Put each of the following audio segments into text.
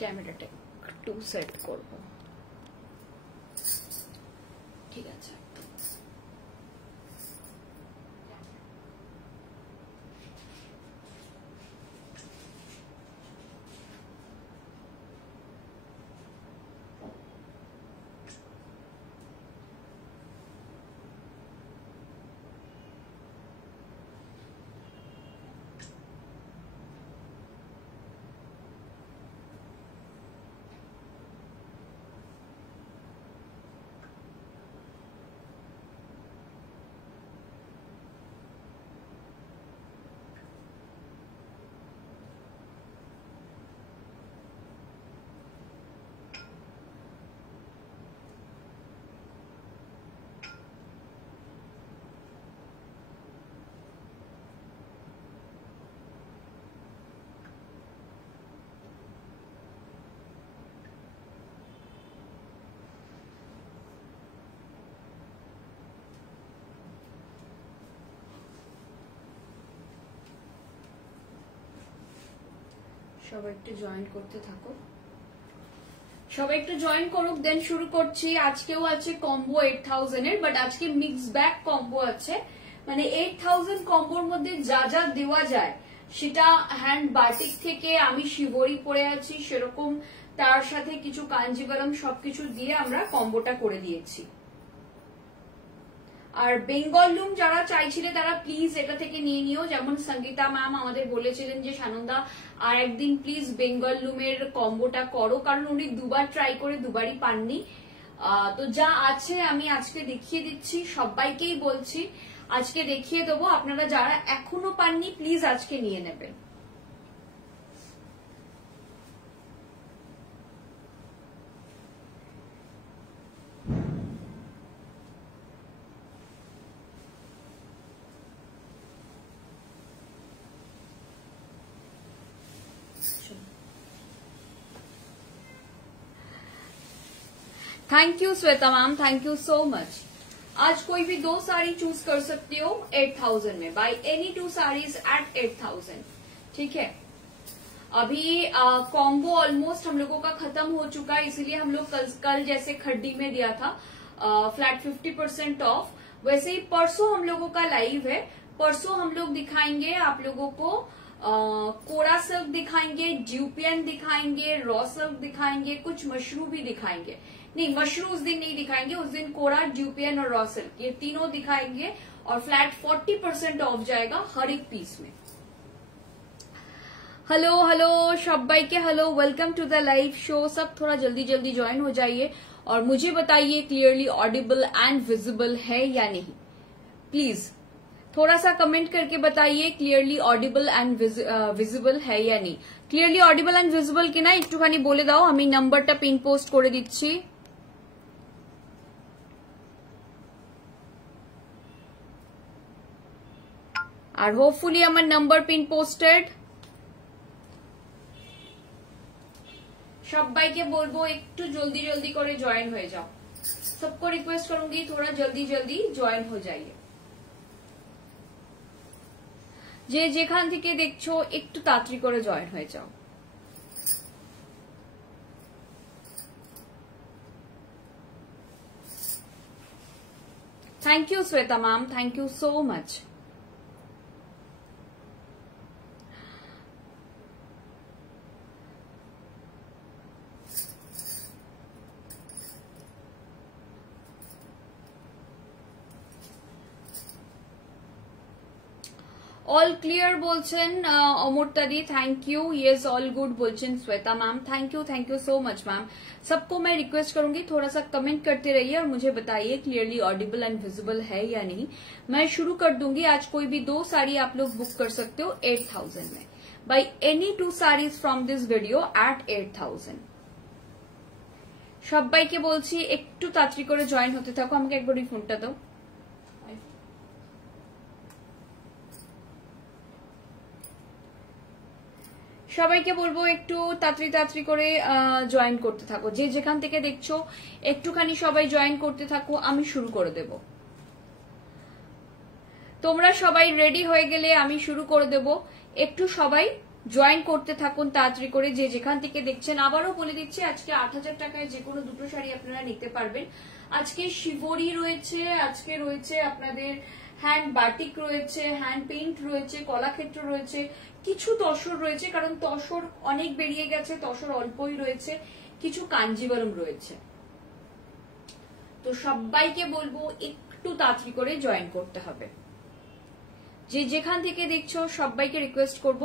ক্যামেরাটা একটু সেট করব, ঠিক আছে। সবাই একটু জয়েন করতে থাকো, সবাই একটু জয়েন করুক, দেন শুরু করছি। আজকেও আছে কম্বো 8000 এর, বাট আজকে মিক্স ব্যাগ কম্বো আছে, মানে 8000 কম্বোর মধ্যে যা যা দেওয়া যায় সেটা হ্যান্ড বাটিক থেকে আমি শিবরি পরে আছি সেরকম, তার সাথে কিছু কাঞ্জিভারম সবকিছু দিয়ে আমরা কম্বোটা করে দিয়েছি। আর বেঙ্গল লুম যারা চাইছিলে তারা প্লিজ এটা থেকে নিয়ে নিও, যেমন সঙ্গীতা ম্যাম আমাদের বলেছিলেন যে সানন্দা আর একদিন প্লিজ বেঙ্গল লুমের কম্বোটা করো, কারণ উনি দুবার ট্রাই করে দুবারই পাননি। তো যা আছে আমি আজকে দেখিয়ে দিচ্ছি, সবাইকেই বলছি আজকে দেখিয়ে দেবো, আপনারা যারা এখনো পাননি প্লিজ আজকে নিয়ে নেবেন। Thank you Shweta ma'am, thank you so much. आज कोई भी 2 साड़ी चूज कर सकती हो 8000 में, बाय एनी 2 साड़ीज एट 8000, ठीक है। अभी कॉम्बो ऑलमोस्ट हम लोगों का खत्म हो चुका है, इसीलिए हम लोग कल जैसे खड्डी में दिया था फ्लैट 50% ऑफ, वैसे ही परसों हम लोगों का लाइव है। परसों हम लोग दिखाएंगे आप लोगों को कोरा सिल्क दिखाएंगे, ड्यूपियन दिखाएंगे, रॉ सिल्क दिखाएंगे, कुछ मशरू भी दिखाएंगे। नहीं, मशरू उस दिन नहीं दिखाएंगे, उस दिन कोरा, ड्यूपियन और रॉ सिल्क ये तीनों दिखाएंगे, और फ्लैट 40% ऑफ जाएगा हर एक पीस में। हेलो हेलो शब्बाई के hello, welcome to the live show. सब थोड़ा जल्दी जल्दी ज्वाइन हो जाइए और मुझे बताइए क्लियरली ऑडिबल एंड विजिबल है या नहीं। प्लीज थोड़ा सा कमेंट करके बताइए क्लियरली ऑडिबल एंड विजिबल है या नहीं। क्लियरली ऑडिबल एंड विजिबल किना एकटूखानी बोले दाओ, आमी नंबरटा पिन पोस्ट करे दिচ্ছি। আর হোপফুলি আমার নাম্বার পিন পোস্টেড। সবাইকে বলবো একটু জলদি জলদি করে জয়েন হয়ে যাও, सबको रिक्वेस्ट करूंगी थोड़ा जल्दी जल्दी জয়েন हो जाइए। যে যেখান থেকে দেখছো একটু তাড়াতাড়ি করে জয়েন হয়ে যাও। Thank you Shweta ma'am, thank you so much. All clear बोलছেন অমরতাদি, thank you. Yes all good बोलছেন Shweta ma'am, thank you so much ma'am. सबको मैं रिक्वेस्ट करूंगी थोड़ा सा कमेंट करते रहिए और मुझे बताइए क्लियरली ऑडिबल एंड विजिबल है या नहीं। मैं शुरू कर दूंगी। आज कोई भी 2 साड़ी आप लोग बुक कर सकते हो 8000 में, bye any 2 saris from this video at 8000। সবাইকে বলছি একটু তাড়াতাড়ি করে জয়েন হতে থাকো। আমাকে একবার এই ফোনটা দাও। সবাইকে বলবো একটু তাড়াতাড়ি তাড়াতাড়ি করে জয়েন করতে থাকো, যে যেখান থেকে দেখছো একটুখানি সবাই জয়েন করতে থাকো, আমি শুরু করে দেব। তোমরা সবাই রেডি হয়ে গেলে আমি শুরু করে দেব, একটু সবাই জয়েন করতে থাকুন তাড়াতাড়ি করে, যে যেখান থেকে দেখছেন। আবারও বলে দিচ্ছি, আজকে 8,000 টাকায় যে কোনো দুটো শাড়ি আপনারা নিতে পারবেন। আজকে শিবরি রয়েছে, আজকে রয়েছে আপনাদের হ্যান্ড বাটিক রয়েছে, হ্যান্ড পেইন্ট রয়েছে, কলাক্ষেত্র রয়েছে, কিছু তসর রয়েছে, কারণ তসর অনেক বেরিয়ে গেছে, তসর অল্পই রয়েছে, কিছু কাঞ্জিবরম রয়েছে। তো সবাইকে বলবো একটু তাড়াতাড়ি করে জয়েন করতে হবে। যে যেখান থেকে দেখছো সবাইকে রিকোয়েস্ট করব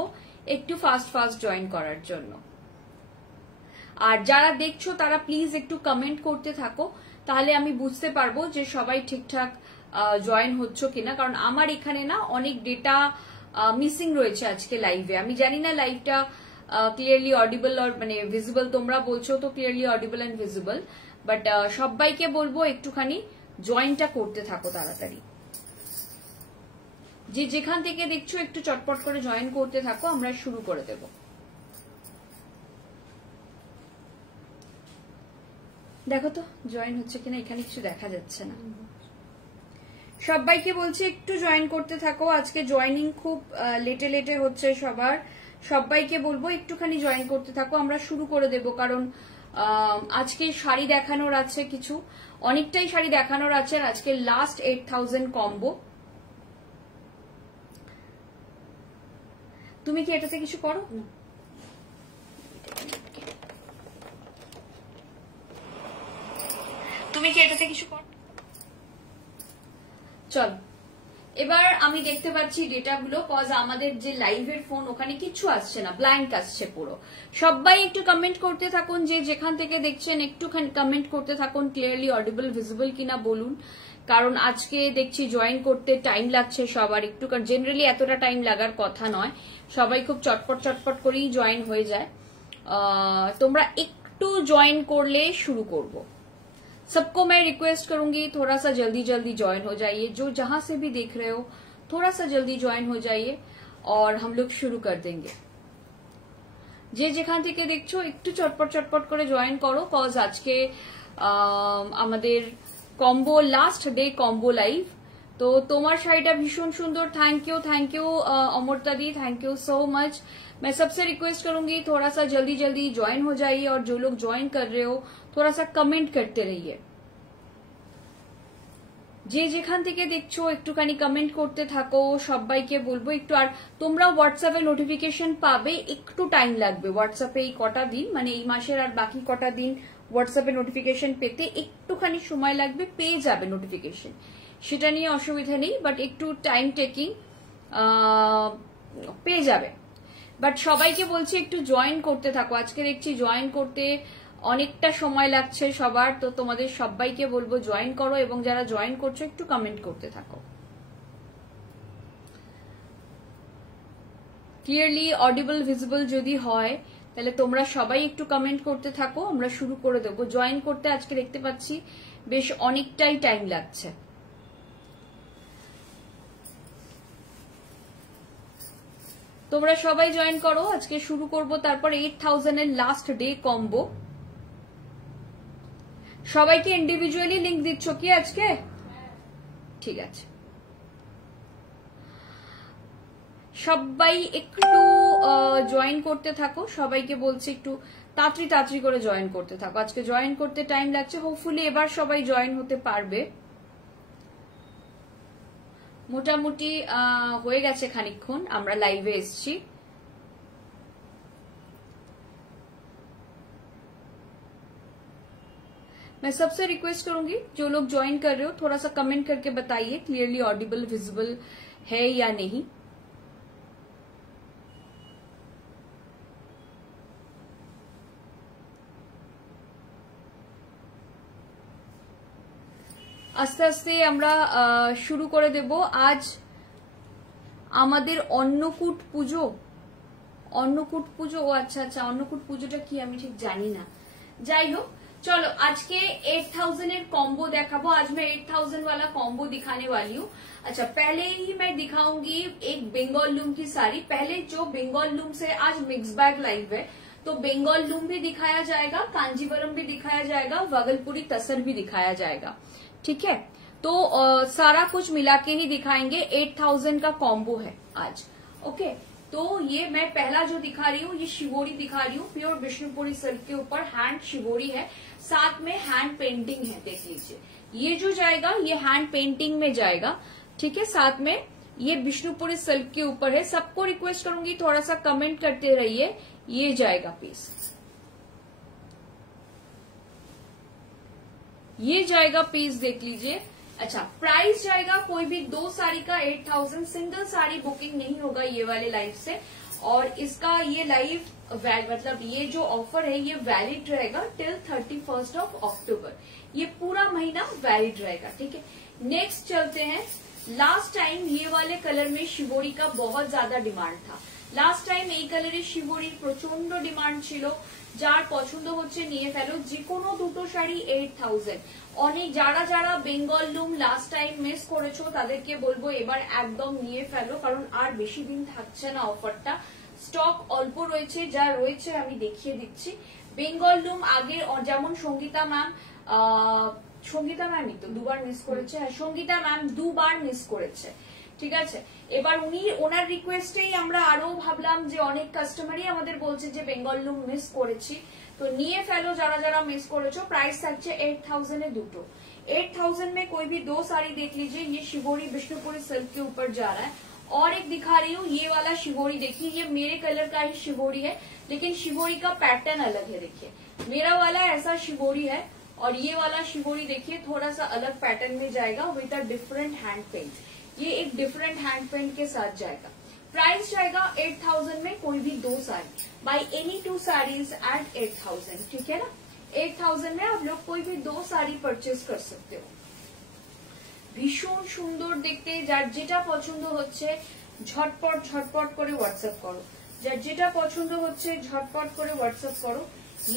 একটু ফাস্ট ফাস্ট জয়েন করার জন্য। আর যারা দেখছো তারা প্লিজ একটু কমেন্ট করতে থাকো, তাহলে আমি বুঝতে পারবো যে সবাই ঠিকঠাক জয়েন হচ্ছে কিনা। কারণ আমার এখানে না অনেক ডেটা মিসিং রয়েছে আজকে লাইভে। আমি জানি না লাইভটা ক্লিয়ারলি অডিবল আর মানে ভিজিবল, তোমরা বলছো তো clearly audible and visible, but সবাইকে বলবো একটুখানি জয়েনটা করতে থাকো তাড়াতাড়ি। যে যেখান থেকে দেখছো একটু চটপট করে জয়েন করতে থাকো, আমরা শুরু করে দেব। দেখো তো জয়েন হচ্ছে কিনা, এখানে কিছু দেখা যাচ্ছে না। সবাইকে বলছি একটু জয়েন করতে থাকো। আজকে জয়েনিং খুব লেটে লেটে হচ্ছে সবার। সবাইকে বলবো একটুখানি জয়েন করতে থাকো, আমরা শুরু করে দেব। কারণ আজকে শাড়ি দেখানোর আছে, কিছু অনেকটাই শাড়ি দেখানোর আছে। আর আজকে লাস্ট 8,000 কম্বো। তুমি কি এটাতে কিছু করো? তুমি কি এটাতে কিছু করো? চল, এবার আমি দেখতে পাচ্ছি ডেটাগুলো, কজ আমাদের যে লাইভের ফোন ওখানে কিছু আসছে না, ব্ল্যাঙ্ক আসছে পুরো। সবাই একটু কমেন্ট করতে থাকুন, যে যেখান থেকে দেখছেন একটুখানি কমেন্ট করতে থাকুন, ক্লিয়ারলি অডিবল ভিজিবল কিনা বলুন। কারণ আজকে দেখছি জয়েন করতে টাইম লাগছে সবার একটু, কারণ জেনারেলি এতটা টাইম লাগার কথা নয়, সবাই খুব চটপট চটপট করেই জয়েন হয়ে যায়। তোমরা একটু জয়েন করলে শুরু করব। सबको मैं रिक्वेस्ट करूंगी थोड़ा सा जल्दी जल्दी ज्वाइन हो जाइए, जो जहां से भी देख रहे हो थोड़ा सा जल्दी ज्वाइन हो जाइए और हम लोग शुरू कर देंगे। যে যেখান থেকে দেখছো একটু চটপট চটপট করে জয়েন করো, কজ আজকে আমাদের combo last day combo live. तो তোমার শাড়িটা ভীষণ সুন্দর, thank you Amrita the, thank you so much. मैं सबसे रिक्वेस्ट करूंगी थोड़ा सा जल्दी जल्दी ज्वाइन हो जाइए, और जो लोग ज्वाइन कर रहे हो थोड़ा सा कमेंट करते रहिए। যে যেখান থেকে দেখছো একটুখানি কমেন্ট করতে থাকো, সবাইকে বলবো একটু। আর তোমরা হোয়াটসঅ্যাপে নোটিফিকেশন পাবে, একটু টাইম লাগবে হোয়াটসঅ্যাপে এই কটা দিন, মানে এই মাসের আর বাকি কটা দিন হোয়াটসঅ্যাপে নোটিফিকেশন পেতে একটুখানি সময় লাগবে, পেয়ে যাবে নোটিফিকেশন, সেটা নিয়ে অসুবিধা নেই, বাট একটু টাইম টেকিং, পেয়ে যাবে। বাট সবাইকে বলছি একটু জয়েন করতে থাকো। আজকে দেখছি জয়েন করতে অনেকটা সময় লাগছে সবার, তো তোমাদের সবাইকে বলবো জয়েন করো, এবং যারা জয়েন করছো একটু কমেন্ট করতে থাকো। ক্লিয়ারলি অডিবল ভিজিবল যদি হয় তাহলে তোমরা সবাই একটু কমেন্ট করতে থাকো, আমরা শুরু করে দেবো। জয়েন করতে আজকে দেখতে পাচ্ছি বেশ অনেকটাই টাইম লাগছে। তোমরা সবাই জয়েন করো, আজকে শুরু করব। তারপর 8,000 এর লাস্ট ডে কম্বো। সবাইকে ইন্ডিভিজুয়ালি লিংক দিচ্ছ কি আজকে? ঠিক আছে, সবাই একটু জয়েন করতে থাকো। সবাইকে বলছি একটু তাড়াতাড়ি তাড়াতাড়ি করে জয়েন করতে থাকো, আজকে জয়েন করতে টাইম লাগছে। হোপফুলি এবার সবাই জয়েন হতে পারবে। মোটামুটি হয়ে গেছে খানিকক্ষণ আমরা লাইভে এসছি। मैं सबसे रिक्वेस्ट करूंगी जो लोग ज्वाइन कर रहे हो थोड़ा सा कमेंट करके बताइए क्लियरली ऑडिबल विजिबल है या नहीं। আস্তে আস্তে আমরা শুরু করে দেব। আজ আমাদের অন্নকূট পুজো, অন্নকূট পুজো, ও আচ্ছা আচ্ছা, অন্নকূট পুজোটা কি আমি ঠিক জানি না। যাই হোক, चलो आज के 8,000 एर कॉम्बो देखाबो। आज मैं 8,000 वाला कॉम्बो दिखाने वाली हूँ। अच्छा, पहले ही मैं दिखाऊंगी एक बंगाल लूम की साड़ी। पहले जो बंगाल लूम से आज मिक्स बैग लाइव है, तो बंगाल लूम भी दिखाया जाएगा, कांजीवरम भी दिखाया जाएगा, भागलपुरी तसर भी दिखाया जाएगा। ठीक है, तो सारा कुछ मिला के ही दिखाएंगे। 8,000 का कॉम्बो है आज। ओके, तो ये मैं पहला जो दिखा रही हूँ, ये शिवोरी दिखा रही हूँ, प्योर विष्णुपुरी सिल्क के ऊपर हैंड शिवोरी है, साथ में हैंड पेंटिंग है। देख लीजिए, ये जो जाएगा ये हैंड पेंटिंग में जाएगा, ठीक है। साथ में ये विष्णुपुरी सिल्क के ऊपर है। सबको रिक्वेस्ट करूंगी थोड़ा सा कमेंट करते रहिए। ये जाएगा पीस, ये जाएगा पीस, देख लीजिए। अच्छा, प्राइस जाएगा कोई भी 2 साड़ी का 8000। सिंगल साड़ी बुकिंग नहीं होगा ये वाले लाइव से, और इसका ये लाइव मतलब ये जो ऑफर है ये वैलिड रहेगा टिल 31 अक्टूबर। ये पूरा महीना वैलिड रहेगा, ठीक है। नेक्स्ट चलते हैं। लास्ट टाइम ये वाले कलर में शिवोरी का बहुत ज्यादा डिमांड था। लास्ट टाइम এই কালারের শিবরি প্রচন্ড ডিমান্ড ছিল। যার পছন্দ হচ্ছে নিয়ে ফেলো, যে কোনো দুটো শাড়ি 8000। অনেক যারা যারা বেঙ্গল লুম লাস্ট টাইম মিস করেছো তাদেরকে বলবো এবার একদম নিয়ে ফেলো, কারণ আর বেশি দিন থাকছে না অফারটা। স্টক অল্প রয়েছে, যা রয়েছে আমি দেখিয়ে দিচ্ছি। বেঙ্গল লুম আগে যেমন সঙ্গীতা ম্যামই তো দুবার মিস করেছে, হ্যাঁ সঙ্গীতা ম্যাম দুবার মিস করেছে, ঠিক আছে। এবার ওনার রিকোয়েস্টেই আমরা আরো ভাবলাম যে অনেক কাস্টমারই আমাদের বলছে যে বেঙ্গল লুম মিস করেছি, तो নিয়ে ফেলো যারা যারা মিস করেছো। प्राइस থাকছে 8000 এ দুটো। 8000 में कोई भी 2 साड़ी देख लीजिए। ये शिवोरी विष्णुपुरी सिल्क के ऊपर जा रहा है। और एक दिखा रही हूँ, ये वाला शिवोरी देखिए, ये मेरे कलर का ही शिवोरी है, लेकिन शिवोरी का पैटर्न अलग है। देखिए मेरा वाला ऐसा शिवोरी है, और ये वाला शिवोरी देखिए थोड़ा सा अलग पैटर्न में जाएगा with a different hand paint. ये एक डिफरेंट हैंड पेंट के साथ जाएगा। प्राइस जाएगा 8000 में कोई भी 2 sari, buy any 2 saris at 8000, ठीक है ना। 8000 में आप लोग कोई भी 2 साड़ी परचेज कर सकते हो। ভীষণ সুন্দর দেখতে, যার যেটা পছন্দ হচ্ছে ঝটপট ঝটপট করে হোয়াটসঅ্যাপ করো, যার যেটা পছন্দ হচ্ছে ঝটপট করে হোয়াটসঅ্যাপ করো।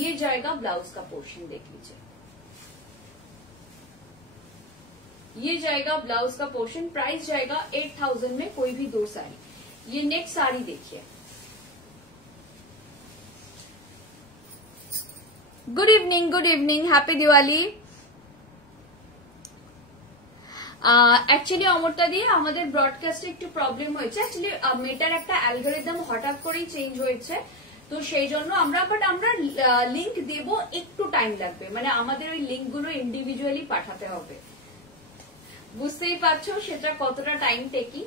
ये जाएगा ब्लाउज का पोर्शन, देख लीजिए, ये जाएगा ब्लाउज का पोर्शन। प्राइस जाएगा 8000 में कोई भी 2 साड़ी। ये नेक्स्ट साड़ी देखिए। Good evening, happy Diwali. Actually অমরটা দিয়ে আমাদের ব্রডকাস্টে একটু প্রবলেম হয়েছে। অ্যাকচুয়ালি মেটার একটা অ্যালগরিদম হঠাৎ করেই চেঞ্জ হয়েছে, তো সেই জন্য আমরা লিংক দেব, একটু টাইম লাগবে, মানে আমাদের ওই লিংক গুলো ইন্ডিভিজুয়ালি পাঠাতে হবে। বুঝতেই পারছো সেটা কতটা টাইম টেকি।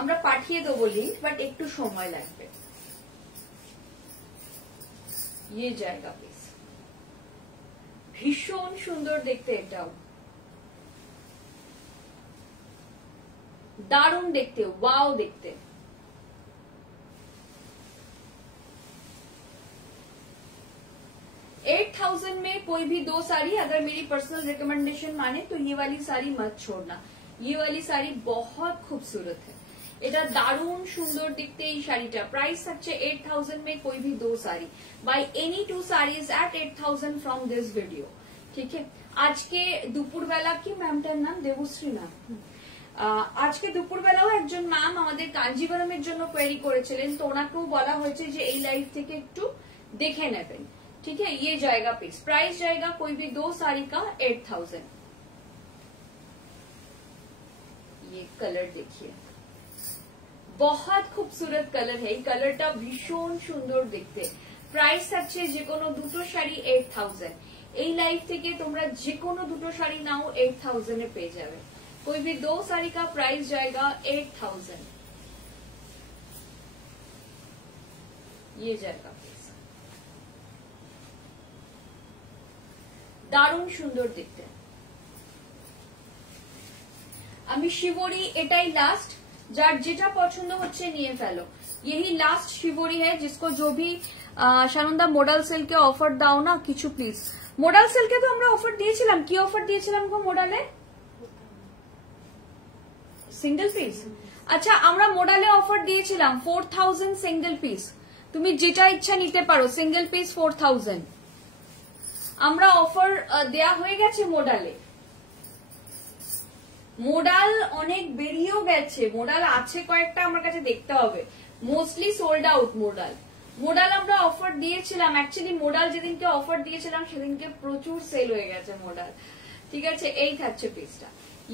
আমরা পাঠিয়ে দেবো লিংক, বাট একটু সময় লাগবে। ये जाएगा प्लीज। ভীষণ সুন্দর দেখতে, এটাও दारुण देखते, वाओ देखते। 8000 में कोई भी 2 साड़ी, अगर मेरी पर्सनल रिकमेंडेशन माने तो ये वाली साड़ी मत छोड़ना। ये वाली साड़ी बहुत खूबसूरत है, এটা দারুণ সুন্দর দেখতে এই শাড়িটা। প্রাইস থাকছে 8000 में कोई भी 2 sari, buy any 2 saris at 8000 from this video, ठीक है। আজকে দুপুরবেলা কি ম্যামটার নাম দেবশ্রী ম্যাম, আজকে দুপুরবেলাও একজন ম্যাম আমাদের কাঞ্জিভারমের জন্য কোয়েরি করেছিলেন, তো ওনাকেও বলা হয়েছে যে এই লাইভ থেকে একটু দেখে নেবেন, ठीक है। ये जाएगा पीस। प्राइस जाएगा कोई भी 2 साड़ी का 8000। ये कलर देखिए, बहुत खूबसूरत कलर है, कलरটা ভীষণ সুন্দর দেখতে। প্রাইস থাকছে যে কোনো দুটো শাড়ি 8000। এই লাইভ থেকে তোমরা যে কোনো দুটো শাড়ি নাও 8000 এ পেয়ে যাবে। कोई भी 2 साड़ी का प्राइस जाएगा 8000। ये जाएगा प्लीज। दारुण सुंदर देखते हैं। আমি শিবরি এটাই লাস্ট, যার যেটা পছন্দ হচ্ছে নিয়ে ফেলো। यही लास्ट शिवोरी है, जिसको जो भी সানন্দা মডাল সিল্কে অফার দাও না কিছু প্লিজ। মডাল সিল্কে তো আমরা অফার দিয়েছিলাম, কি অফার দিয়েছিলাম গো মডালে? Single piece. আচ্ছা, আমরা মডালে অফার দিয়েছিলাম 4000 সিঙ্গেল পিস, তুমি যেটা ইচ্ছা নিতে পারো, সিঙ্গেল পিস 4000 আমরা অফার দেয়া হয়ে গেছে মডালে। মডাল অনেক বেরিয়েও গেছে, মডাল আছে কয়েকটা, আমার কাছে দেখতে হবে, মোস্টলি সোল্ড আউট মডাল আমরা অফার দিয়েছিলাম। অ্যাকচুয়ালি মডাল যেদিনকে অফার দিয়েছিলাম সেদিনকে প্রচুর সেল হয়ে গেছে মডাল, ঠিক আছে। এই থাকছে পিসটা,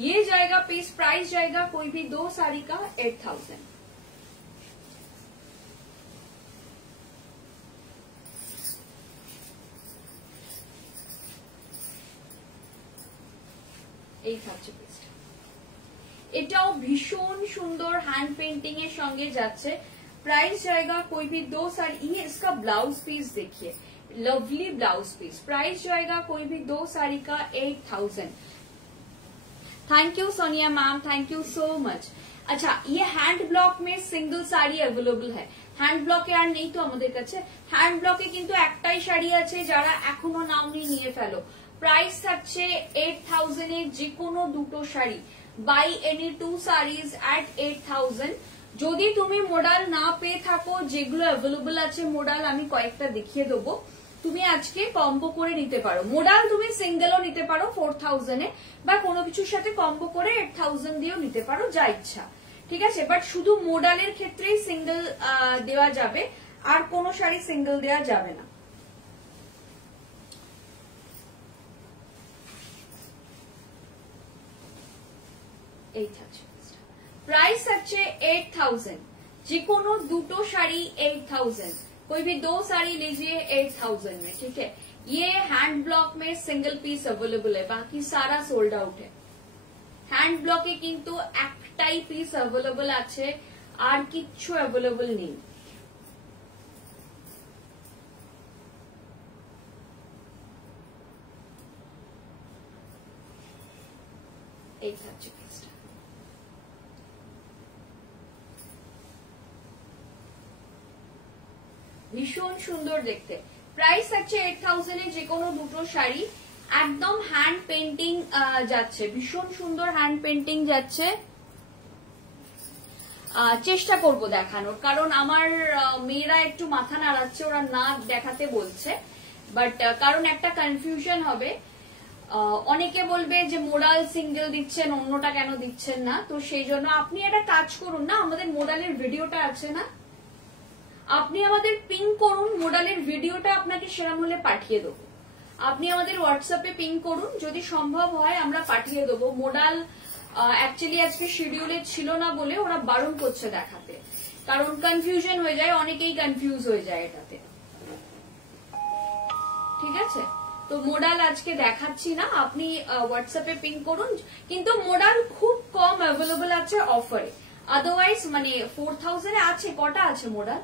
ये जाएगा पीस। प्राइस जाएगा कोई भी 2 साड़ी का 8000। এই থাকছে পিসটা, এটাও ভীষণ সুন্দর হ্যান্ড पेंटिंग এর সঙ্গে যাচ্ছে। प्राइस जाएगा कोई भी 2 साड़ी, ये इसका ब्लाउज पीस देखिए, लवली ब्लाउज पीस। प्राइस जाएगा कोई भी 2 साड़ी का 8000। Thank you Sonia ma'am, thank you so much. अच्छा, ये हैंड ब्लॉक में सिंगल साड़ी अवेलेबल है, হ্যান্ড ব্লকে আর নেই তো আমাদের কাছে। হ্যান্ড ব্লকে কিন্তু একটাই শাড়ি আছে, যারা এখনো নাওনি নিয়ে ফেলো। প্রাইস থাকছে 8000 এর যে কোনো দুটো sari, buy any 2 sarees at 8000। যদি তুমি মডেল না পেয়ে থাকো, যেগুলো অ্যাভেলেবল আছে মডেল আমি কয়েকটা দেখিয়ে দেবো, তুমি আজকে কম্বো করে নিতে পারো। মডেল তুমি সিঙ্গেলও নিতে পারো 4000 এ, বা কোনো কিছুর সাথে কম্বো করে 8000 দিয়েও নিতে পারো, যা ইচ্ছা, ঠিক আছে। বাট শুধু মডেলের ক্ষেত্রেই সিঙ্গেল দেওয়া যাবে, আর কোনো শাড়ি সিঙ্গেল দেওয়া যাবে না। এই থাকছে प्राइस अच्छे 8000, যে কোনো দুটো শাড়ি 8000, कोई भी 2 साड़ी लीजिए 8000 में, ठीक है। ये हैंड ब्लॉक में सिंगल पीस अवेलेबल है, बाकी सारा सोल्ड आउट है। हैंड ब्लॉके किंतु एकटाई पीस अवेलेबल आछे, আর কিচ্ছু अवेलेबल নেই। এই থাকছে পিসটা, ভীষণ সুন্দর দেখতে। প্রাইস আছে 8000 এ যে কোনো দুটো শাড়ি, একদম হ্যান্ড পেন্টিং যাচ্ছে, ভীষণ সুন্দর হ্যান্ড পেন্টিং যাচ্ছে। চেষ্টা করব দেখানোর, কারণ আমার মেয়েরা একটু মাথা নাড়াচ্ছে, ওরা না দেখাতে বলছে, বাট কারণ একটা কনফিউশন হবে, অনেকে বলবে যে মোডাল সিঙ্গেল দিচ্ছেন, অন্যটা কেন দিচ্ছেন না। তো সেই জন্য আপনি একটা কাজ করুন না, আমাদের মোডালের ভিডিওটা আছে না, আপনি আমাদের পিং করুন, মোডালের ভিডিওটা আপনাকে সেরকম হলে পাঠিয়ে দেবো। আপনি আমাদের হোয়াটসঅ্যাপে পিং করুন, যদি সম্ভব হয় আমরা পাঠিয়ে দেবো। মোডাল অ্যাকচুয়ালি আজকে শিডিউলে ছিল না বলে ওরা বারণ করছে দেখাতে, কারণ কনফিউশন হয়ে যায়, অনেকেই কনফিউজ হয়ে যায় এটাতে, ঠিক আছে। তো মোডাল আজকে দেখাচ্ছি না, আপনি হোয়াটসঅ্যাপে পিং করুন। কিন্তু মোডাল খুব কম অ্যাভেলেবল আছে অফারে, আদারওয়াইজ মানে 4000 এ আছে। কটা আছে মোডাল?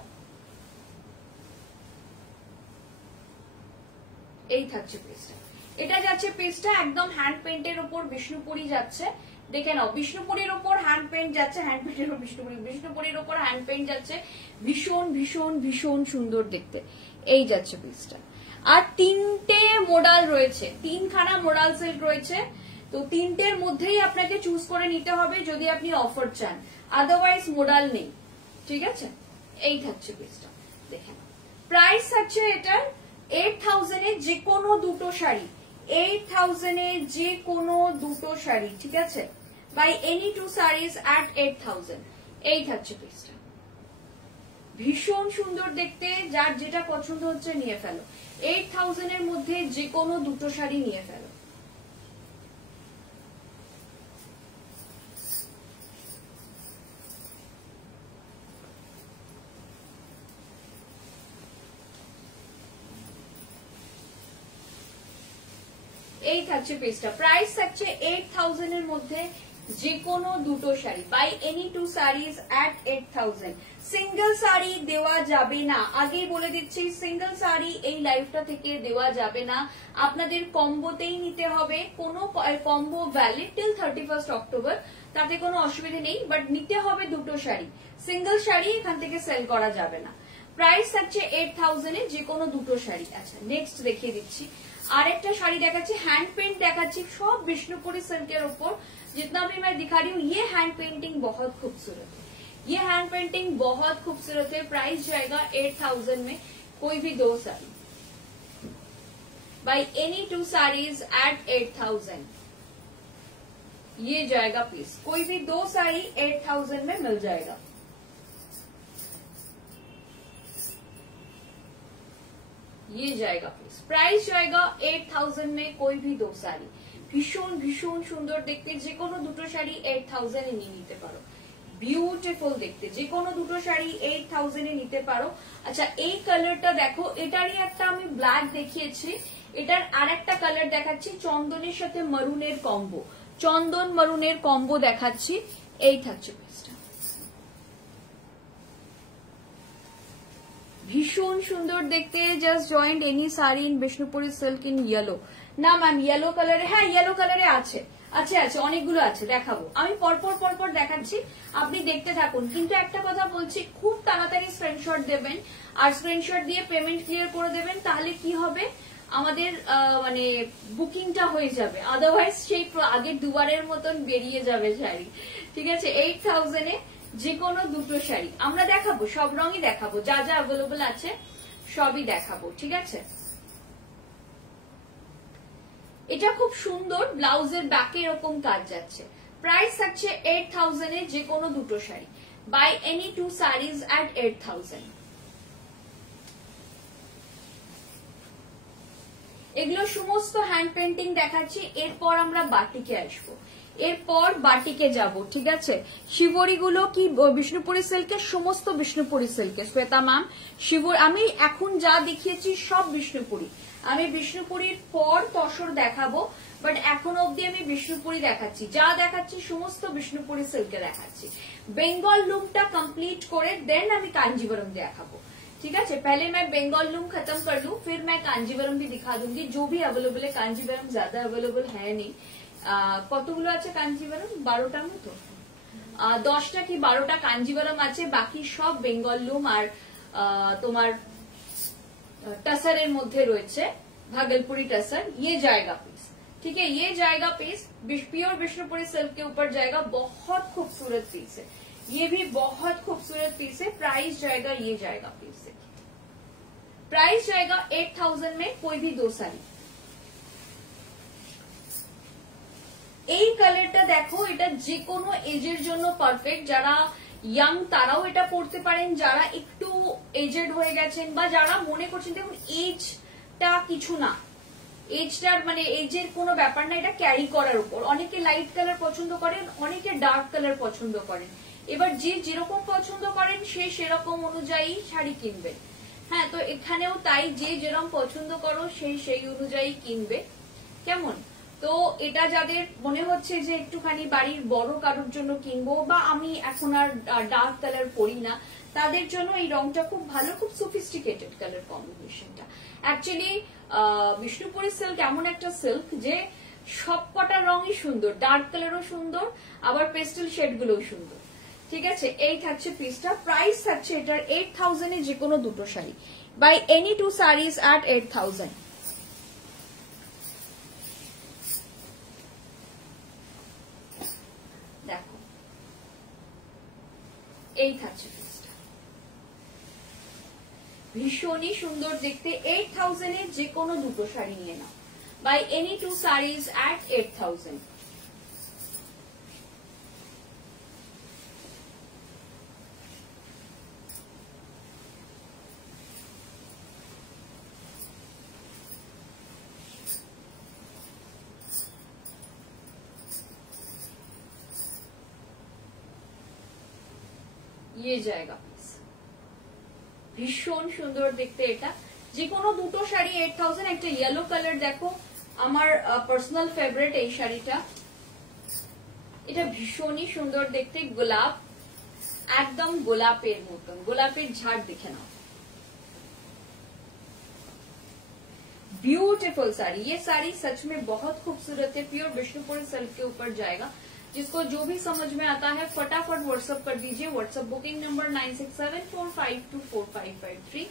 এই থাকছে পিসটা, এটা যাচ্ছে পিসটা একদম হ্যান্ড পেন্টের উপর বিষ্ণুপুরি যাচ্ছে। দেখে নাও, বিষ্ণুপুরির উপর হ্যান্ড পেন্ট যাচ্ছে, হ্যান্ড পেন্টের উপর বিষ্ণুপুরির উপর হ্যান্ড পেন্ট যাচ্ছে, ভীষণ ভীষণ ভীষণ সুন্দর দেখতে। এই যাচ্ছে পিসটা, আর 3টে মোডাল রয়েছে, 3খানা মোডাল সেট রয়েছে। তো 3টের মধ্যেই আপনাকে চুজ করে নিতে হবে যদি আপনি অফার চান, আদারওয়াইজ মোডাল নেই, ঠিক আছে। এই থাকছে পিসটা, দেখে নাও। প্রাইস থাকছে এটার 8000 এ যে কোনো দুটো শাড়ি, 8000 এ যে কোনো দুটো শাড়ি, ঠিক আছে, বাই এনি 2 sarees at 8000। এই থাকছে পিসটা, ভীষণ সুন্দর দেখতে, যার যেটা পছন্দ হচ্ছে নিয়ে ফেলো। 8000 এর মধ্যে যে কোনো দুটো শাড়ি নিয়ে ফেলো। এই থাকছে পিসটা, প্রাইস থাকছে 8000 এর মধ্যে যে কোনো দুটো sari, buy any 2 sarees at 8000। Single sari দেওয়া যাবে না, আগেই বলে দিচ্ছি, সিঙ্গেল শাড়ি এই লাইফটা থেকে দেওয়া যাবে না, আপনাদের কম্বোতেই নিতে হবে। কোনো কম্বো ভ্যালিড টিল 31 অক্টোবর, তাতে কোনো অসুবিধা নেই, বাট নিতে হবে দুটো শাড়ি, সিঙ্গেল শাড়ি এখান থেকে সেল করা যাবে না। প্রাইস থাকছে 8000 এ যে কোনো দুটো শাড়ি। আচ্ছা, নেক্সট দেখিয়ে দিচ্ছি, আরেকটা শাড়ি দেখাচ্ছি, हैंड पेंट দেখাচ্ছি, सब विष्णुपुरी सिल्क के ऊपर। जितना भी मैं दिखा रही हूँ, ये हैंड पेंटिंग बहुत खूबसूरत है, ये हैंड पेंटिंग बहुत खूबसूरत है। प्राइस जाएगा 8000 में, कोई भी 2 sari, buy any 2 sarees at 8000। ये जाएगा पीस, कोई भी 2 साड़ी 8000 में मिल जाएगा। ये जाएगा पीस, प्राइस जाएगा 8000 में, कोई भी 2 साड़ी। ভীষণ ভীষণ সুন্দর দেখতে, যে কোনো দুটো শাড়ি 8000 এ নিয়ে নিতে পারো, বিউটিফুল দেখতে, যে কোনো দুটো শাড়ি 8000 এ নিতে পারো। আচ্ছা, এই কালারটা দেখো, এটারই একটা আমি ব্ল্যাক দেখিয়েছি, এটার আর একটা কালার দেখাচ্ছি, চন্দনের সাথে মারুনের কম্বো। চন্দন মারুনের কম্বো দেখাচ্ছি, এই থাকছে পিসটা। ভীষণ সুন্দর দেখতে। Just joint any sari in Bishnupuri silk in yellow. না ম্যাম ইয়েলো কালারে, হ্যাঁ ইয়েলো কালারে আছে, আছে আছে অনেকগুলো আছে, দেখাবো আমি পরপর পরপর দেখাচ্ছি, আপনি দেখতে থাকুন। কিন্তু একটা কথা বলছি, খুব তাড়াতাড়ি স্ক্রিনশট দেবেন, আর স্ক্রিনশট দিয়ে পেমেন্ট ক্লিয়ার করে দেবেন, তাহলে কি হবে আমাদের মানে বুকিংটা হয়ে যাবে, আদারওয়াইজ সেই আগের দুবারের মতন বেরিয়ে যাবে শাড়ি। ঠিক আছে, 8000 এ যে কোনো দুটো শাড়ি আমরা দেখাবো, সব রঙই দেখাবো, যা যা অ্যাভেলেবল আছে সবই দেখাবো। ঠিক আছে, এটা খুব সুন্দর, ব্লাউজের ব্যাকে এরকম কাজ যাচ্ছে। প্রাইস থাকছে 8000 এ যে কোনো দুটো sari, buy any two saris at 8000। এগুলো সমস্ত হ্যান্ড পেন্টিং দেখাচ্ছি। এরপর আমরা বাটিকে আসবো, এরপর বাটিকে যাব। ঠিক আছে, শিবরি গুলো কি বিষ্ণুপুরি সিল্কের, সমস্ত বিষ্ণুপুরি সিল্কের। শ্বেতা ম্যাম শিবর, আমি এখন যা দেখিয়েছি সব বিষ্ণুপুরি, আমি বিষ্ণুপুরীর পর তসর দেখাবো, বাট এখন অব্দি আমি বিষ্ণুপুরি দেখাচ্ছি, যা দেখাচ্ছি সমস্ত বিষ্ণুপুরি সিল্কে দেখাচ্ছি। বেঙ্গল লুমটা কমপ্লিট করে দেন আমি कांजीवरम দেখাবো। ठीक है, पहले मैं बंगाल लूम खत्म कर लूं, फिर मैं कांजीवरम भी दिखा दूंगी, जो भी अवेलेबल है। कांजीवरम ज्यादा अवेलेबल है नहीं, কতগুলো আছে কাঞ্জিভারম, 12টার মতো, 10টা কি 12টা কাঞ্জিভারম আছে, বাকি সব বেঙ্গল লুম আর তোমার टसर মধ্যে রয়েছে, भागलपुरी टसर। ये जाएगा पीस, ठीक है, ये जाएगा पीस, प्योर विष्णुपुरी सिल्क के ऊपर जाएगा, बहुत खूबसूरत पीस है, ये भी बहुत खूबसूरत पीस है। प्राइस जाएगा, ये जाएगा पीस, प्राइस जाएगा 8000 में कोई भी दो साड़ी। এই কালারটা দেখো, এটা যে কোনো এজের জন্য পারফেক্ট, যারা ইয়াং তারাও এটা পড়তে পারেন, যারা একটু এজেড হয়ে গেছেন বা যারা মনে করছেন, দেখুন এজটা কিছু না, এজটার মানে এজের কোনো ব্যাপার না, এটা ক্যারি করার উপর। অনেকে লাইট কালার পছন্দ করেন, অনেকে ডার্ক কালার পছন্দ করেন, এবার যে যেরকম পছন্দ করেন সে সেরকম অনুযায়ী শাড়ি কিনবেন। হ্যাঁ, তো এখানেও তাই, যে যেরকম পছন্দ করো সেই অনুযায়ী কিনবে, কেমন। তো এটা যাদের মনে হচ্ছে যে একটুখানি বাড়ির বড় কারোর জন্য কিনবো, বা আমি এখন আর ডার্ক কালার পরি না, তাদের জন্য এই রংটা খুব ভালো, খুব সোফিস্টিকেটেড কালার কম্বিনেশনটা। অ্যাকচুয়ালি বিষ্ণুপুরি সিল্ক এমন একটা সিল্ক যে সব কটা রঙই সুন্দর, ডার্ক কালারও সুন্দর, আবার পেস্টেল শেড গুলোও সুন্দর। ঠিক আছে, এই থাকছে পিসটা। প্রাইস থাকছে এটার 8000 এ যে কোনো দুটো sari, buy any two saris at 8000। দেখো, এই থাকছে পিসটা, ভীষণই সুন্দর দেখতে। 8000 এ যে কোনো দুটো শাড়ি নিয়ে নাও, by any two saris at 8000। ये जाएगा पीस, ভীষণ সুন্দর দেখতে। এটা যে কোনো দুটো শাড়ি 8000। একটা ইয়েলো কালার দেখো, আমার পার্সোনাল ফেভারিট এই শাড়িটা, এটা ভীষণই সুন্দর দেখতে, গোলাপ, একদম গোলাপের মতন, গোলাপের ঝাড় দেখে নাও, ब्यूटीफुल साड़ी। ये साड़ी सच में बहुत खूबसूरत है, प्योर विष्णुपुरी सिल्क के ऊपर जाएगा। जिसको जो भी समझ में आता है फटाफट व्हाट्सएप कर दीजिए। WhatsApp booking number 9674524553।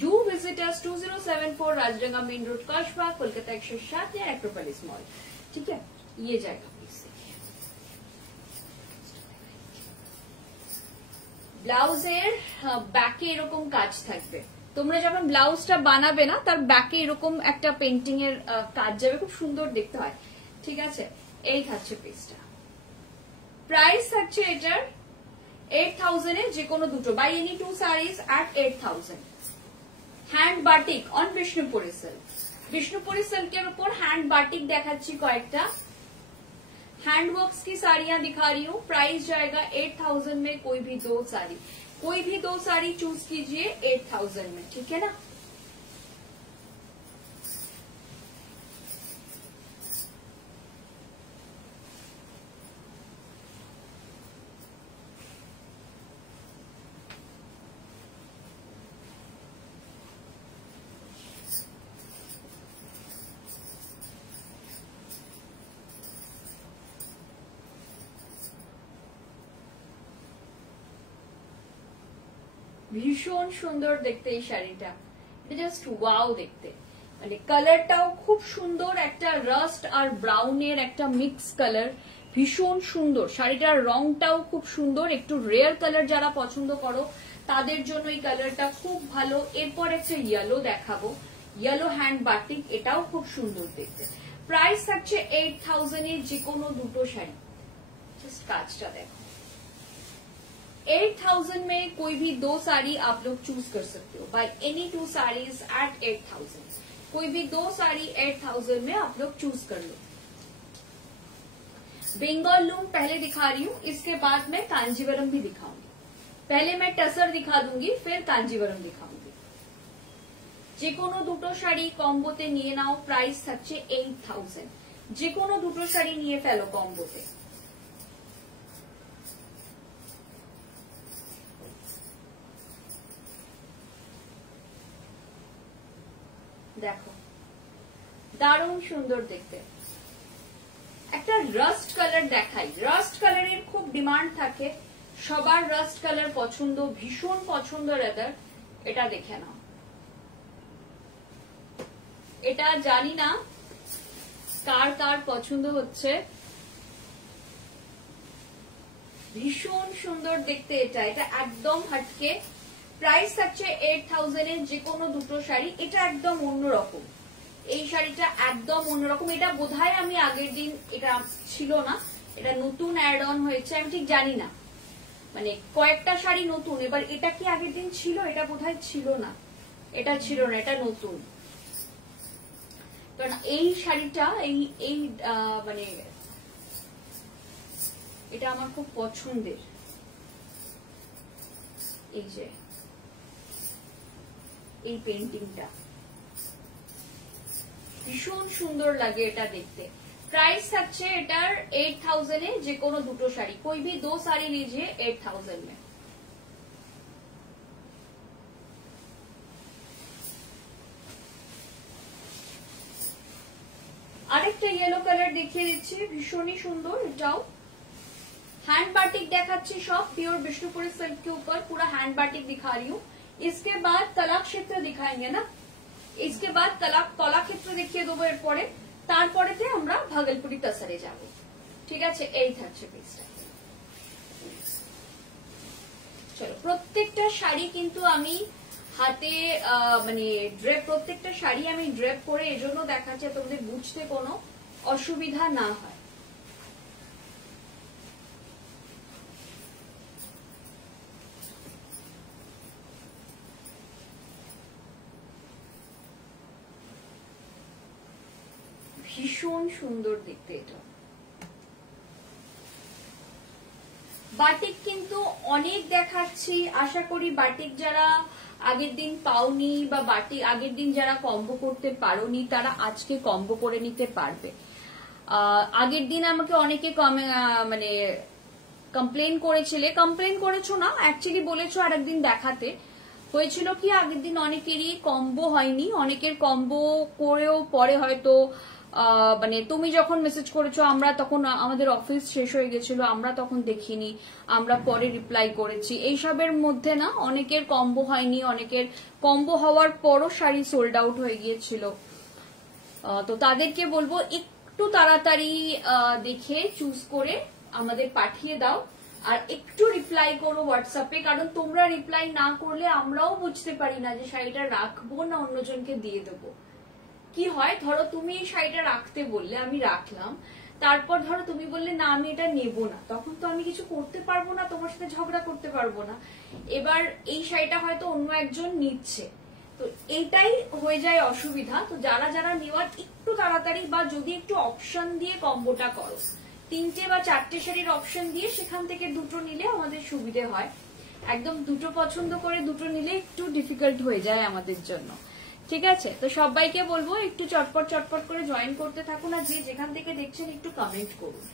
Do visit us 2074 Rajranga main road, Kashbag, Kolkata 107 या एक्रोपोलिस मॉल। ठीक है, ये जाएगा प्लीज। ব্লাউজের ব্যাকে এরকম কাজ থাকবে, তোমরা যখন ব্লাউজটা বানাবে না তার ব্যাকে এরকম একটা পেন্টিং এর কাজ যাবে, খুব সুন্দর দেখতে হয়। ঠিক আছে, এই থাকছে পিসটা। প্রাইস থাকছে এটার 8000 এ যে কোনো দুটো, buy any two saris at 8000। Hand batik on Bishnupuri silk, Bishnupuri সিল্কের উপর হ্যান্ড বাটিক দেখাচ্ছি কয়েকটা, हैंड वर्क्स की साड़ियां दिखा रही हूँ। प्राइस जाएगा 8000 में कोई भी दो साड़ी, कोई भी दो साड़ी चूज कीजिए 8000 में, ठीक है ना। ভীষণ সুন্দর দেখতে এই শাড়িটা, এটা জাস্ট ওয়াও দেখতে। মানে কালারটাও খুব সুন্দর, একটা রাস্ট আর ব্রাউনের একটা মিক্স কালার, ভীষণ সুন্দর। শাড়িটার রংটাও খুব সুন্দর, একটু রেয়ার কালার যারা পছন্দ করো তাদের জন্য এই কালারটা খুব ভালো। এরপর একটা ইয়েলো দেখাবো, ইয়েলো হ্যান্ড বাটিক, এটাও খুব সুন্দর দেখতে। প্রাইস থাকছে 8000 এর যে কোনো দুটো শাড়ি। জাস্ট কাজটা देखो, 8000 में कोई भी दो साड़ी आप लोग चूज कर सकते हो। Buy any two saris at 8000, कोई भी दो साड़ी 8000 में आप लोग चूज कर लो। बेंगल लूम पहले दिखा रही हूँ, इसके बाद मैं कांजीवरम भी दिखाऊंगी। पहले मैं टसर दिखा दूंगी, फिर कांजीवरम दिखाऊंगी। যে কোনো দুটো শাড়ি কম্বোতে নিয়ে নাও, প্রাইস থাকছে 8000। যে কোনো দুটো শাড়ি নিয়ে ফেলো কম্বোতে। দেখো দারুণ সুন্দর দেখতে। একটা রাস্ট কালার দেখাই, রাস্ট কালারের খুব ডিমান্ড থাকে, সবার রাস্ট কালার পছন্দ, ভীষণ পছন্দ রাদার। এটা দেখে নাও, এটা জানি না কার কার পছন্দ হচ্ছে, ভীষণ সুন্দর দেখতে এটা, এটা একদম হটকে। প্রাইস থাকছে 8000 এর যে কোনো দুটো শাড়ি। এটা একদম অন্যরকম, এই শাড়িটা একদম অন্যরকম। এটা বোধহয় আমি আগের দিন, এটা ছিল না, এটা নতুন অ্যাড অন হয়েছে, আমি ঠিক জানি না, মানে কয়েকটা শাড়ি নতুন। এবার এটা কি আগের দিন ছিল? এটা বোধহয় ছিল না, এটা ছিল না, এটা নতুন। কারণ এই শাড়িটা এই মানে এটা আমার খুব পছন্দের। এই যে এই পেন্টিংটা ভীষণ সুন্দর লাগে এটা দেখতে। प्राइस থাকছে এটার 8000 এ যে কোনো দুটো শাড়ি, कोई भी दो साड़ी लीजिए 8000 में। আরেকটা ইয়েলো কালার দেখিয়ে দিচ্ছি, ভীষণই সুন্দর। এটাও हैंड बाटिक দেখাচ্ছি, সব प्योर विष्णुपुरी सिल्क के ऊपर पूरा हैंड बाटिक दिखा रही हूँ। इसके बाद तला क्षेत्र दिखाएंगे ना, इसके बाद तला क्षेत्र দেখিয়ে দেবো এরপরে, তারপরেতে আমরা ভাগলপুরি তসরে যাব। ঠিক আছে, এই থাকছে পিসটা। চলো, প্রত্যেকটা শাড়ি কিন্তু আমি হাতে মানে ড্রেপ, প্রত্যেকটা শাড়ি আমি ড্রেপ করে এজন্য দেখাচ্ছি তোমাদের বুঝতে কোনো অসুবিধা না হয়। ভীষণ সুন্দর দেখতে এটা। বাটিক কিন্তু অনেক দেখাচ্ছি, আশা করি বাটিক যারা আগের দিন পাওনি বা বাটিক আগের দিন যারা কম্বো করতে পারোনি তারা আজকে কম্বো করে নিতে পারবে। আগের দিন আমাকে অনেকে মানে কমপ্লেন করেছো না, অ্যাকচুয়ালি বলেছো আরেকদিন দেখাতে। হয়েছিল কি, আগের দিন অনেকেরই কম্বো হয়নি, অনেকের কম্বো করেও পরে হয়তো মানে তুমি যখন মেসেজ করেছো আমরা তখন আমাদের অফিস শেষ হয়ে গেছিল, আমরা তখন দেখিনি, আমরা পরে রিপ্লাই করেছি। এইসবের মধ্যে না অনেকের কম্বো হয়নি, অনেকের কম্বো হওয়ার পরও শাড়ি সোল্ড আউট হয়ে গিয়েছিল। তো তাদেরকে বলবো একটু তাড়াতাড়ি দেখে চুজ করে আমাদের পাঠিয়ে দাও, আর একটু রিপ্লাই করো হোয়াটসঅ্যাপে, কারণ তোমরা রিপ্লাই না করলে আমরাও বুঝতে পারি না যে শাড়িটা রাখবো না অন্যজনকে দিয়ে দেবো। কি হয়, ধরো তুমি এই শাড়িটা রাখতে বললে, আমি রাখলাম, তারপর ধরো তুমি বললে না আমি এটা নেব না, তখন তো আমি কিছু করতে পারবো না, তোমার সাথে ঝগড়া করতে পারবো না। এবার এই শাড়িটা হয়তো অন্য একজন নিচ্ছে, তো এইটাই হয়ে যায় অসুবিধা। তো যারা যারা নেওয়ার একটু তাড়াতাড়ি, বা যদি একটু অপশন দিয়ে কম্বোটা করো, 3টে বা 4টে শাড়ির অপশন দিয়ে সেখান থেকে দুটো নিলে আমাদের সুবিধে হয়। একদম দুটো পছন্দ করে দুটো নিলে একটু ডিফিকাল্ট হয়ে যায় আমাদের জন্য। ঠিক আছে, তো সবাইকে বলবো একটু চটপট করে জয়েন করতে থাকুন, আর যে যেখান থেকে দেখছেন একটু কমেন্ট করুন।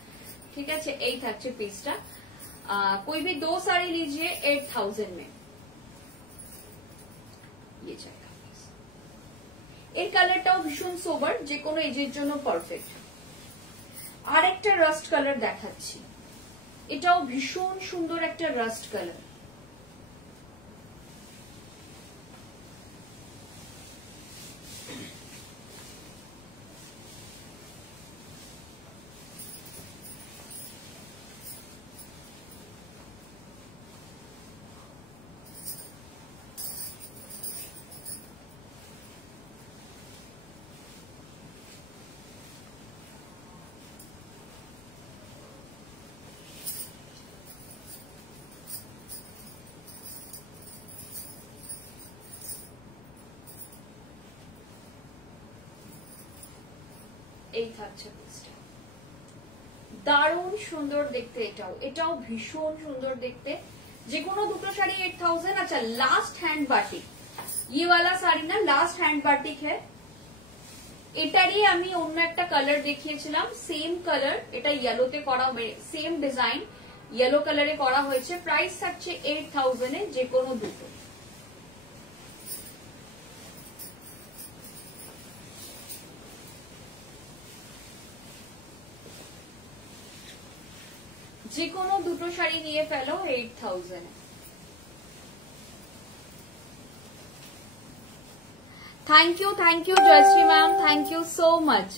ঠিক আছে, এই থাকছে পিসটা। कोई भी दो साड़ी लीजिए 8000 में। ये जाएगा पिस। এর কালারটাও ভীষণ সোবার, যে কোনো এজের জন্য পারফেক্ট। আর একটা রাস্ট কালার দেখাচ্ছি, এটাও ভীষণ সুন্দর একটা রাস্ট কালার। এই থাকছে পিসটা। দারুণ সুন্দর দেখতে, এটাও ভীষণ সুন্দর দেখতে। যে কোনো দুটো শাড়ি 8000। अच्छा लास्ट हैंड बाटिक, ये वाला শাড়ি না লাস্ট হ্যান্ড বাটিক হ্যাঁ। এটারই আমি অন্য একটা কালার দেখিয়েছিলাম, সেম কালার, এটা ইয়েলোতে করা, সেম ডিজাইন ইয়েলো কালারে করা হয়েছে। প্রাইস থাকছে 8000 এ যে কোনো দুটো। যে কোনো দুটো শাড়ি নিয়ে ফেলো 8000 এ। Thank you Joyshree ma'am, thank you so much.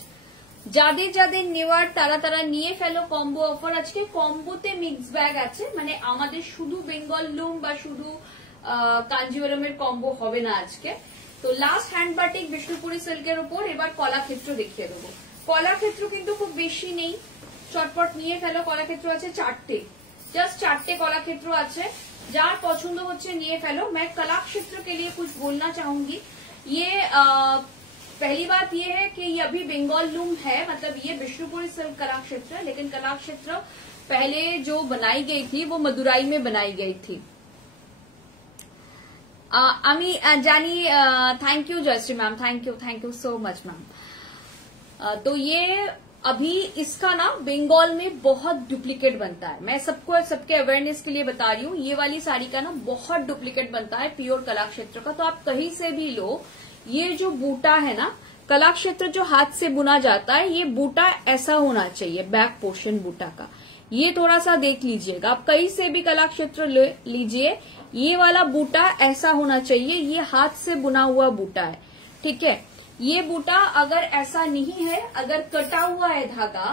যাদের যাদের নেওয়ার তারা নিয়ে ফেলো কম্বো অফার। আজকে কম্বোতে মিক্স ব্যাগ আছে, মানে আমাদের শুধু বেঙ্গল লুম বা শুধু কাঞ্জিভরমের কম্বো হবে না আজকে। তো লাস্ট হ্যান্ড বাটিক বিষ্ণুপুরি সিল্কের উপর এবার কলাক্ষেত্র দেখিয়ে দেবো। কলাক্ষেত্র কিন্তু খুব বেশি নেই, চটপট নিয়ে ফেলো। কলাক্ষেত্র আছে 4টে, জাস্ট 4টে কলাক্ষেত্র আছে। যার पसंद होच्छे निये फेलो। मैं कलाक्षेत्र के लिए कुछ बोलना चाहूंगी। ये पहली बात ये है कि ये अभी बंगाल लूम है, मतलब ये विष्णुपुरी सिल्क कलाक्षेत्र है, लेकिन कलाक्षेत्र पहले जो बनाई गई थी वो मदुराई में बनाई गई थी। আমি জানি। Thank you Jayshree ma'am, thank you so much ma'am. तो ये अभी इसका ना बंगाल में बहुत डुप्लीकेट बनता है। मैं सबके अवेयरनेस के लिए बता रही हूँ, ये वाली साड़ी का ना बहुत डुप्लीकेट बनता है प्योर कलाक्षेत्र का। तो आप कहीं से भी लो, ये जो बूटा है ना कलाक्षेत्र जो हाथ से बुना जाता है, ये बूटा ऐसा होना चाहिए, बैक पोर्शन बूटा का। ये थोड़ा सा देख लीजिएगा, आप कहीं से भी कलाक्षेत्र ले लीजिए, ये वाला बूटा ऐसा होना चाहिए। ये हाथ से बुना हुआ बूटा है, ठीक है। ये बूटा अगर ऐसा नहीं है, अगर कटा हुआ है धागा,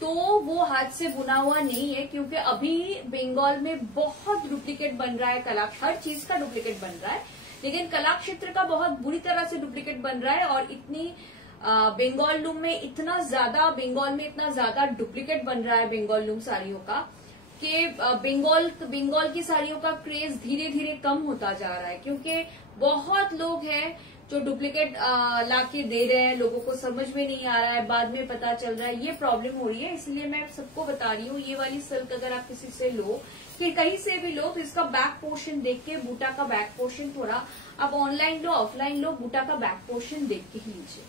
तो वो हाथ से बुना हुआ नहीं है, क्योंकि अभी बंगाल में बहुत डुप्लीकेट बन रहा है। हर चीज का डुप्लीकेट बन रहा है, लेकिन कलाक्षेत्र का बहुत बुरी तरह से डुप्लीकेट बन रहा है। और इतनी बंगाल लूम में इतना ज्यादा डुप्लीकेट बन रहा है बंगाल लूम साड़ियों का, कि बंगाल की साड़ियों का क्रेज धीरे धीरे कम होता जा रहा है, क्योंकि बहुत लोग हैं जो डुप्लीकेट लाके दे रहे हैं, लोगों को समझ में नहीं आ रहा है, बाद में पता चल रहा है, ये प्रॉब्लम हो रही है। इसलिए मैं सबको बता रही हूँ, ये वाली सिल्क अगर आप किसी से लो, फिर कहीं से भी लो, तो इसका बैक पोर्शन देख के, बूटा का बैक पोर्शन थोड़ा, आप ऑनलाइन लो ऑफलाइन लो, बूटा का बैक पोर्शन देख के ही लीजिए,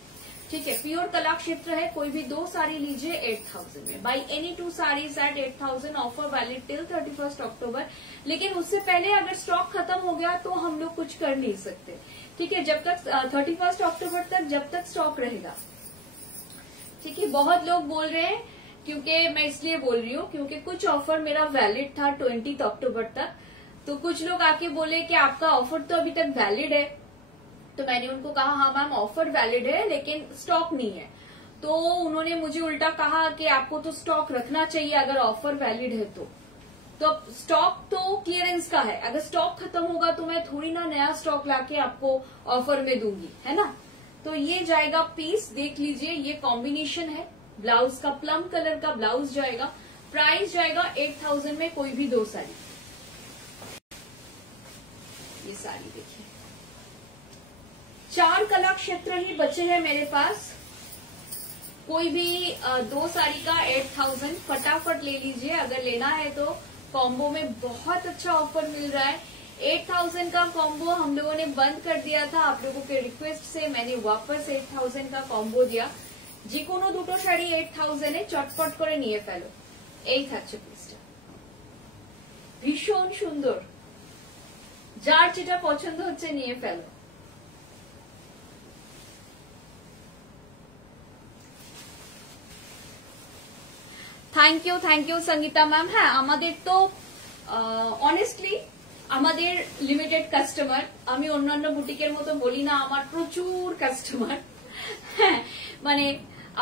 ठीक है। प्योर कलाक्षेत्र है, कोई भी 2 साड़ी लीजिए 8000 में। Buy any 2 saris at 8000। Offer valid till 31 October. लेकिन उससे पहले अगर स्टॉक खत्म हो गया तो हम लोग कुछ कर नहीं सकते, ठीक है। जब तक 31 अक्टूबर तक जब तक स्टॉक रहेगा, ठीक है। बहुत लोग बोल रहे हैं, क्योंकि मैं इसलिए बोल रही हूँ क्योंकि कुछ ऑफर मेरा वैलिड था 20 अक्टूबर तक, तो कुछ लोग आके बोले कि आपका ऑफर तो अभी तक वैलिड है। तो मैंने उनको कहा हाँ मैम ऑफर वैलिड है, लेकिन स्टॉक नहीं है। तो उन्होंने मुझे उल्टा कहा कि आपको तो स्टॉक रखना चाहिए अगर ऑफर वैलिड है तो। तो स्टॉक तो क्लियरेंस का है, अगर स्टॉक खत्म होगा तो मैं थोड़ी ना नया स्टॉक लाके आपको ऑफर में दूंगी, है ना। तो ये जाएगा पीस, देख लीजिए, ये कॉम्बिनेशन है ब्लाउज का, प्लम कलर का ब्लाउज जाएगा। प्राइस जाएगा 8000 में, कोई भी 2 साड़ी। ये साड़ी देखिए, 4 कलाक्षेत्र ही बचे हैं मेरे पास। कोई भी 2 साड़ी का 8000 फटाफट ले लीजिए। अगर लेना है तो कॉम्बो में बहुत अच्छा ऑफर मिल रहा है। 8000 का कॉम्बो हम लोगों ने बंद कर दिया था, आप लोगों के रिक्वेस्ट से मैंने वापस 8000 का कॉम्बो दिया। যে কোনো দুটো শাড়ি 8000 এ চটপট করে নিয়ে ফেলো। এই থাকছে পিসটা, ভীষণ সুন্দর, যার যেটা পছন্দ হচ্ছে নিয়ে ফেলো। Thank you Sangeeta ma'am. হ্যাঁ, আমাদের তো অনেস্টলি আমাদের লিমিটেড কাস্টমার, আমি অন্যান্য বুটিকের মতো বলি না আমার প্রচুর কাস্টমার, হ্যাঁ মানে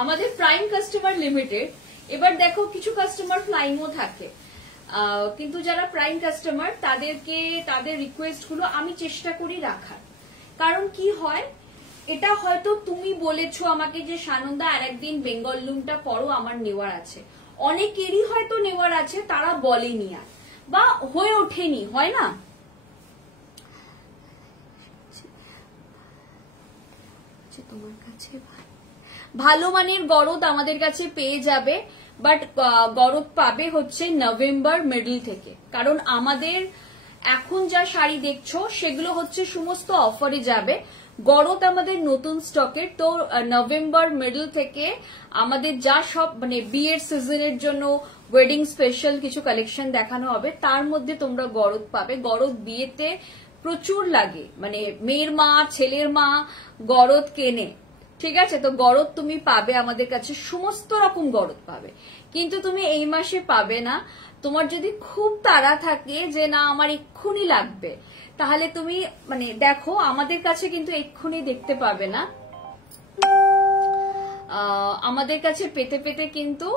আমাদের প্রাইম কাস্টমার লিমিটেড। এবার দেখো কিছু কাস্টমার ফ্লাইংও থাকে, কিন্তু যারা প্রাইম কাস্টমার তাদেরকে তাদের রিকোয়েস্ট গুলো আমি চেষ্টা করি রাখার। কারণ কি হয়, এটা হয়তো তুমি বলেছো আমাকে যে সানন্দা আর একদিন বেঙ্গল লুমটা পরো, আমার নেওয়ার আছে। অনেকেরই হয়তো নেওয়ার আছে, তারা বলেনি আর, বা হয়ে ওঠেনি, হয় না। তোমার কাছে ভালো মানের গরদ আমাদের কাছে পেয়ে যাবে, বাট গরদ পাবে হচ্ছে নভেম্বর মিডল থেকে, কারণ আমাদের এখন যা শাড়ি দেখছো সেগুলো হচ্ছে সমস্ত অফারে যাবে। গরদ আমাদের নতুন স্টকের, তো নভেম্বর মিডল থেকে আমাদের যা সব মানে বিয়ের সিজনের জন্য ওয়েডিং স্পেশাল কিছু কালেকশন দেখানো হবে, তার মধ্যে তোমরা গরদ পাবে। গরদ বিয়েতে প্রচুর লাগে, মানে মেয়ের মা ছেলের মা গরদ কেনে, ঠিক আছে? তো গরদ তুমি পাবে আমাদের কাছে, সমস্ত রকম গরদ পাবে, কিন্তু তুমি এই মাসে পাবে না। তোমার যদি খুব তাড়া থাকে যে না আমার এক্ষুনি লাগবে, তাহলে তুমি মানে দেখো আমাদের কাছে কিন্তু এক্ষুনি দেখতে পাবে না। আমাদের কাছে পেতে পেতে কিন্তু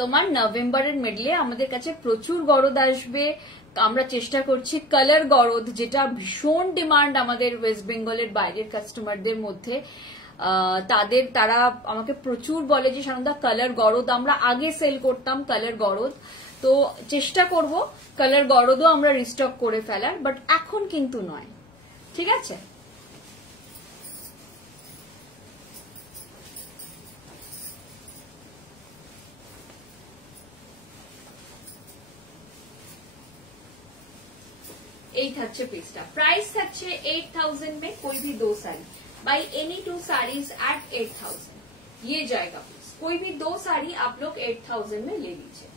তোমার নভেম্বরের মিডলে আমাদের কাছে প্রচুর গরদ আসবে। আমরা চেষ্টা করছি কালার গরদ, যেটা ভীষণ ডিমান্ড আমাদের ওয়েস্ট বেঙ্গলের বাইরের কাস্টমারদের মধ্যে। তারা আমাকে প্রচুর বলে যে সানন্দা কালার গরদ আমরা আগে সেল করতাম, কালার গরদ, তো চেষ্টা করব কালার গরদও আমরা রিস্টক করে ফেলার, বাট এখন কিন্তু নয়, ঠিক আছে? এই থাকছে পিসটা, প্রাইস থাকছে 8000 में कोई भी दो sari buy any two saris at 8000, ये जाएगा प्लीज। कोई भी दो साड़ी आप लोग 8000 में ले लीजिए,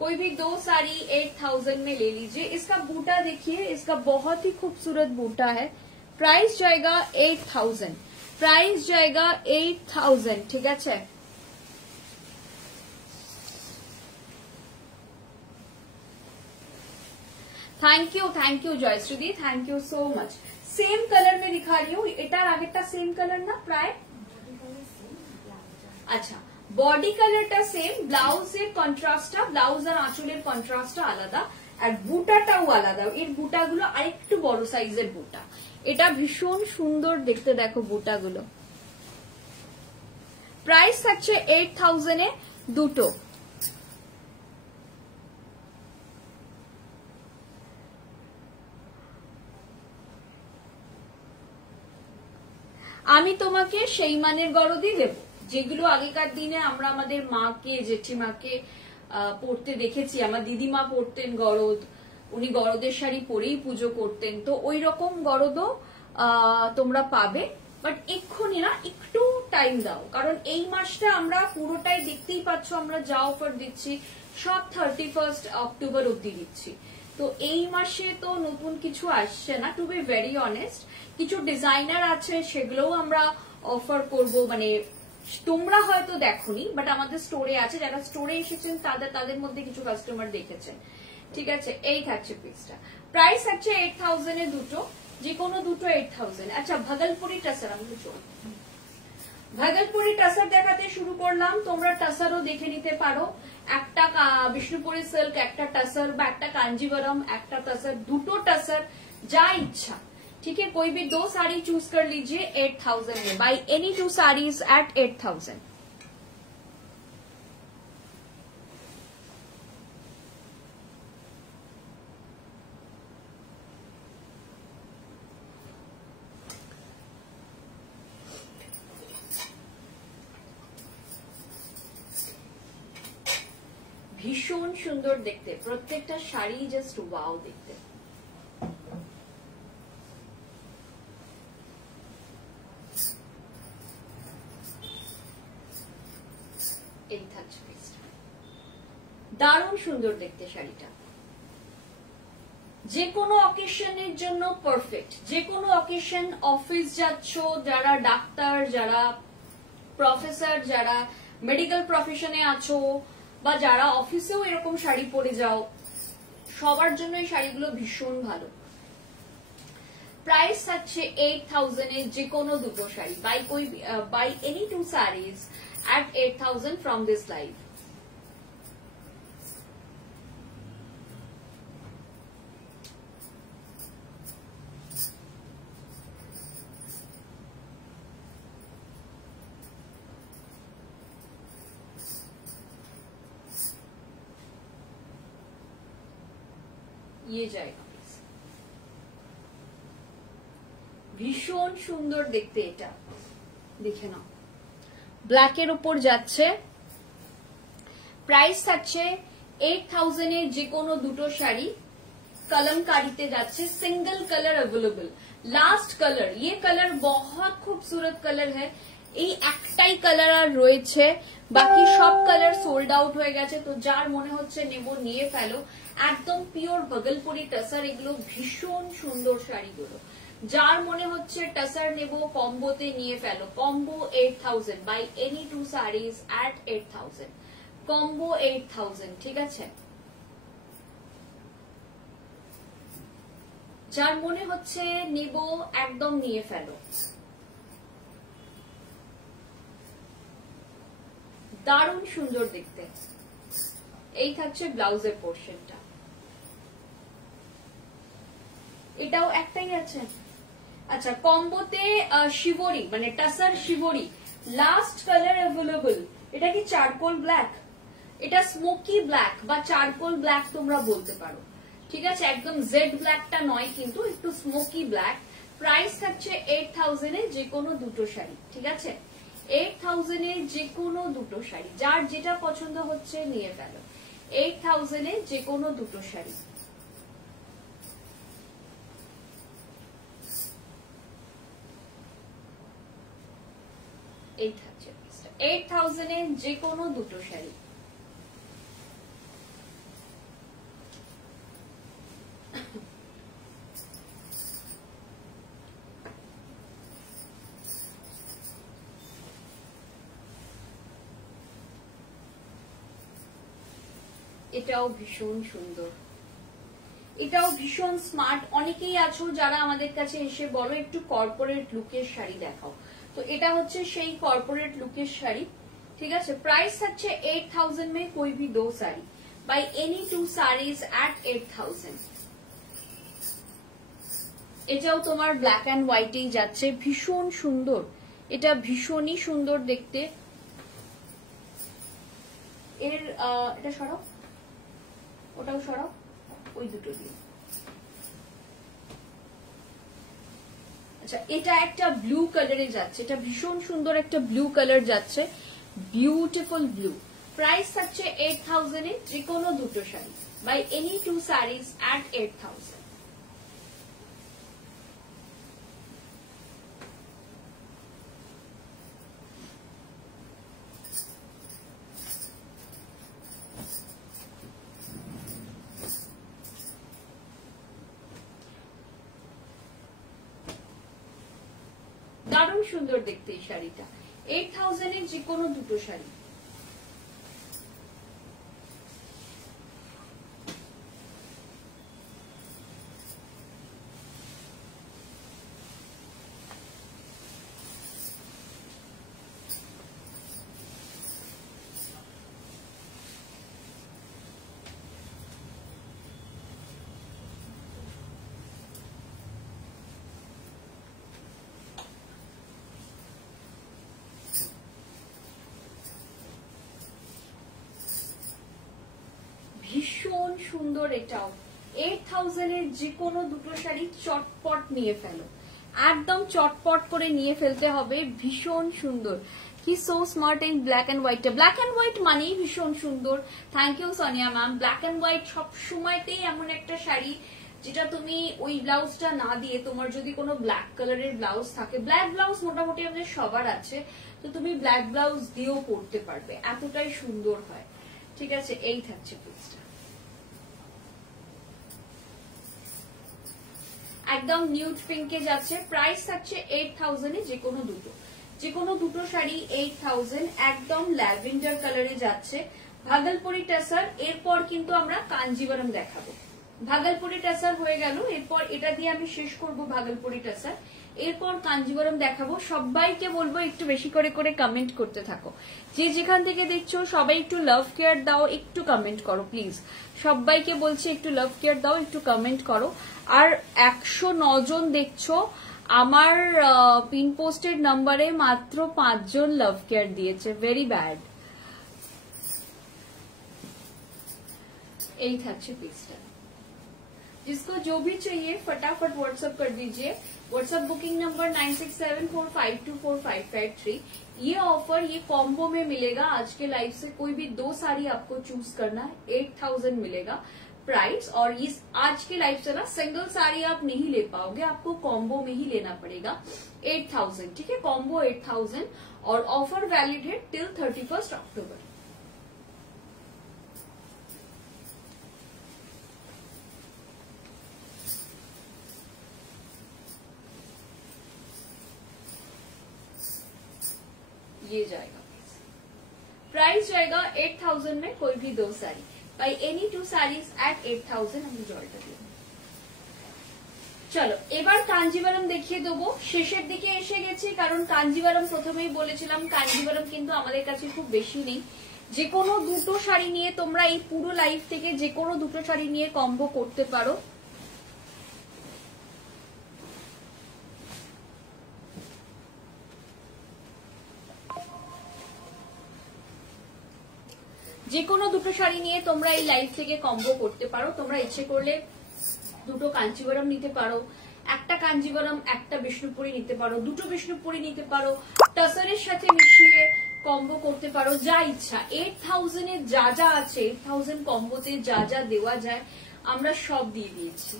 कोई भी दो साड़ी 8000 में ले लीजिए। इसका बूटा देखिए, इसका बहुत ही खूबसूरत बूटा है। प्राइस जाएगा 8000, प्राइस जाएगा 8000, ठीक है? Thank you Jayshree di, thank you so much. Same colour में दिखा रही हूँ, एटार आगेटा सेम कलर ना प्राय, अच्छा बॉडी कलरটা সেম, ব্লাউজের কন্ট্রাস্টটা, ব্লাউজ আর আঁচলের কন্ট্রাস্টটা আলাদা, আর বুটাটাও আলাদা। এর বুটাগুলো আরেকটু বড় সাইজের বুটা, এটা ভীষণ সুন্দর দেখতে, দেখো বুটাগুলো। প্রাইস থাকছে 8000 এ দুটো। আমি তোমাকে সেই মানের গরদই দেব যেগুলো আগেকার দিনে আমরা আমাদের মাকে জেঠিমাকে পড়তে দেখেছি। আমার দিদিমা পড়তেন গরদ, উনি গরদের শাড়ি পরেই পুজো করতেন, তো ওই রকম গরদও তোমরা পাবে, বাট এক্ষুনি না, একটু টাইম দাও, কারণ এই মাসটা আমরা পুরোটাই দেখতেই পাচ্ছ আমরা যা অফার দিচ্ছি সব 31 অক্টোবর অব্দি দিচ্ছি। তো এই মাসে তো নতুন কিছু আসছে না, টু বি ভেরি অনেস্ট। কিছু ডিজাইনার আছে সেগুলোও আমরা অফার করব, মানে তোমরা হয়তো দেখোনি, বাট আমাদের স্টোরে আছে, যারা স্টোরে এসেছেন তাদের মধ্যে কিছু কাস্টমার দেখেছেন, ঠিক আছে? এই থাকছে পিসটা, প্রাইস থাকছে 8000 এ দুটো, যে কোনো দুটো 8000। আচ্ছা ভাগলপুরি টাসার, আমি ভাগলপুরি টাসার দেখাতে শুরু করলাম, তোমরা টাসারও দেখে নিতে পারো। একটা বিষ্ণুপুরি সিল্ক, একটা টাসার, বা একটা कांजीवरम, একটা টাসার, দুটো টাসার, যা ইচ্ছা, ठीक है? कोई भी दो साड़ी चूज कर लीजिए 8000 में, buy any two saris at 8000। ভীষণ সুন্দর দেখতে, প্রত্যেকটা শাড়ি জাস্ট ওয়াও দেখতে। এই থাকছে পিসটা, দারুণ সুন্দর দেখতে শাড়িটা, যে কোনো অকেশনের জন্য পারফেক্ট। যে কোনো অকেশন, অফিস যাচ্ছ, যারা ডাক্তার, যারা প্রফেসর, যারা মেডিকেল প্রফেশনে আছো, বা যারা অফিসেও এরকম শাড়ি পরে যাও, সবার জন্য এই শাড়িগুলো ভীষণ ভালো। প্রাইস থাকছে 8000 এ যে কোনো দুটো sari, buy any two saris at 8000 from this live। ये जाएगा प्लीज, ভীষণ সুন্দর দেখতে, এটা দেখে নাও, ব্ল্যাকের উপর যাচ্ছে, প্রাইস থাকছে 8000 এর যে কোনো দুটো শাড়ি कलमकारीते जाच्छे, single colour available, last colour, ये कलर बहुत खूबसूरत कलर है, এই একটাই কালার আর রয়েছে, বাকি সব কালার সোল্ড আউট হয়ে গেছে। তো যার মনে হচ্ছে নেব নিয়ে ফেলো, একদম পিওর বগলপুরি টাসার, এগুলো ভীষণ সুন্দর শাড়িগুলো। যার মনে হচ্ছে টাসার নেব কম্বোতে নিয়ে ফেলো, combo 8000 buy any two saris at 8000, combo 8000, ঠিক আছে। যার মনে হচ্ছে নিব একদম নিয়ে ফেলো। দারুণ সুন্দর দেখতে। এই থাকছে ব্লাউজের পোর্শনটা, এটাও একটাই আছে। আচ্ছা, কম্বোতে শিবরি মানে টাসার শিবরি, লাস্ট কালার অ্যাভেলেবল। এটা কি চারকোল ব্ল্যাক? এটা স্মোকি ব্ল্যাক বা চারকোল ব্ল্যাক তোমরা বলতে পারো, ঠিক আছে। একদম জেড ব্ল্যাকটা নয়, কিন্তু একটু স্মোকি ব্ল্যাক। প্রাইস থাকছে 8000 এ যে কোনো দুটো শাড়ি, ঠিক আছে। 8000 এ যে কোনো দুটো শাড়ি, যার যেটা পছন্দ হচ্ছে নিয়ে ফেলো। 8000 এ যে কোনো দুটো শাড়ি। এই থাকছে 8000 এ যে কোনো দুটো শাড়ি। এটাও ভীষণ সুন্দর, এটাও ভীষণ স্মার্ট। অনেকেই আছো যারা আমাদের কাছে এসে বলো একটু কর্পোরেট লুকের শাড়ি দেখাও, তো এটা হচ্ছে সেই কর্পোরেট লুকের শাড়ি, ঠিক আছে। প্রাইস থাকছে 8000 में कोई भी दो sari buy any two saris at 8000। এটাও তোমার ব্ল্যাক এন্ড হোয়াইটেই যাচ্ছে, ভীষণ সুন্দর, এটা ভীষণই সুন্দর দেখতে। এর এটা সরাও, ওটাও সরাও, ওই দুটো দিয়ে। আচ্ছা, এটা একটা ব্লু কালারে যাচ্ছে, এটা ভীষণ সুন্দর একটা ব্লু কালার যাচ্ছে, বিউটিফুল ব্লু। প্রাইস থাকছে 8000 এ যে কোনো দুটো sari buy any two saris at 8000। দারুণ সুন্দর দেখতে এই শাড়িটা, 8000 এর যে কোনো দুটো শাড়ি। ভীষণ সুন্দর এটাও, 8000 এর যে কোনো দুটো শাড়ি চটপট নিয়ে ফেলো, একদম চটপট করে নিয়ে ফেলতে হবে। ভীষণ সুন্দর, কি so smart in black and white. Black and white মানেই ভীষণ সুন্দর। Thank you Sonia ma'am. Black and white সব সময়তেই এমন একটা শাড়ি যেটা তুমি ওই ব্লাউজটা না দিয়ে, তোমার যদি কোনো ব্ল্যাক কালারের ব্লাউজ থাকে, ব্ল্যাক ব্লাউজ মোটামুটি আমাদের সবার আছে, তো তুমি ব্ল্যাক ব্লাউজ দিয়েও পরতে পারবে, এতটাই সুন্দর হয়, ঠিক আছে। এই থাকছে পিসটা, একদম নিউড পিঙ্কে যাচ্ছে। প্রাইস থাকছে 8000 এ যে কোনো দুটো শাড়ি 8000। একদম ল্যাভেন্ডার কালারে যাচ্ছে, ভাগলপুরি টাসার। এরপর কিন্তু আমরা কাঞ্জিবরম দেখাবো। ভাগলপুরি টাসার হয়ে গেল, এরপর এটা দিয়ে আমি শেষ করব ভাগলপুরি টাসার, এরপর কাঞ্জিবরম দেখাবো। সবাইকে বলবো একটু বেশি করে করে কমেন্ট করতে থাকো, যে যেখান থেকে দেখছো সবাই একটু লাভ কেয়ার দাও, একটু কমেন্ট করো প্লিজ। সবাইকে বলছি একটু লাভ কেয়ার দাও, একটু কমেন্ট করো। আর 109 জন দেখছো, আমার পিন পোস্টেড নাম্বারে মাত্র 5 জন লাভ কেয়ার দিয়েছে, ভেরি ব্যাড। এই থাকছে পিসটা, जिसको जो भी चाहिए फटाफट व्हाट्सएप कर दीजिए। WhatsApp booking number 9674524553। ये ऑफर ये कॉम्बो में मिलेगा। आज के लाइव से कोई भी 2 साड़ी आपको चूज करना है, 8000 मिलेगा प्राइस। और इस आज के लाइव से ना सिंगल साड़ी आप नहीं ले पाओगे, आपको कॉम्बो में ही लेना पड़ेगा 8000। ठीक है, कॉम्बो 8000 और ऑफर वैलिड है टिल 31 अक्टूबर। ये जाएगा प्राइस जाएगा 8000 में कोई भी 2 sari buy any 2 saris at 8000 আমি জলটা দিই। চলো এবার কাঞ্জিভারাম দেখিয়ে দেবো। শেষের দিকে এসে গেছি, কারণ কাঞ্জিভারাম প্রথমেই বলেছিলাম কাঞ্জিভারাম কিন্তু আমাদের কাছে খুব বেশি নেই। যে কোনো 2টো শাড়ি নিয়ে তোমরা এই পুরো লাইভ থেকে যে কোনো 2টো শাড়ি নিয়ে কম্বো করতে পারো। যে কোনো 2টো শাড়ি নিয়ে তোমরা এই লাইভ থেকে কম্বো করতে পারো। তোমরা ইচ্ছে করলে 2টো কাঞ্জিভারাম নিতে পারো, একটা কাঞ্জিভারাম একটা বিষ্ণুপুরি নিতে পারো, 2টো বিষ্ণুপুরি নিতে পারো, টাসারের সাথে মিশিয়ে কম্বো করতে পারো, যা ইচ্ছা। 8000 এর যা যা আছে, 8000 কম্বোতে যা যা দেওয়া যায় আমরা সব দিয়ে দিয়েছি।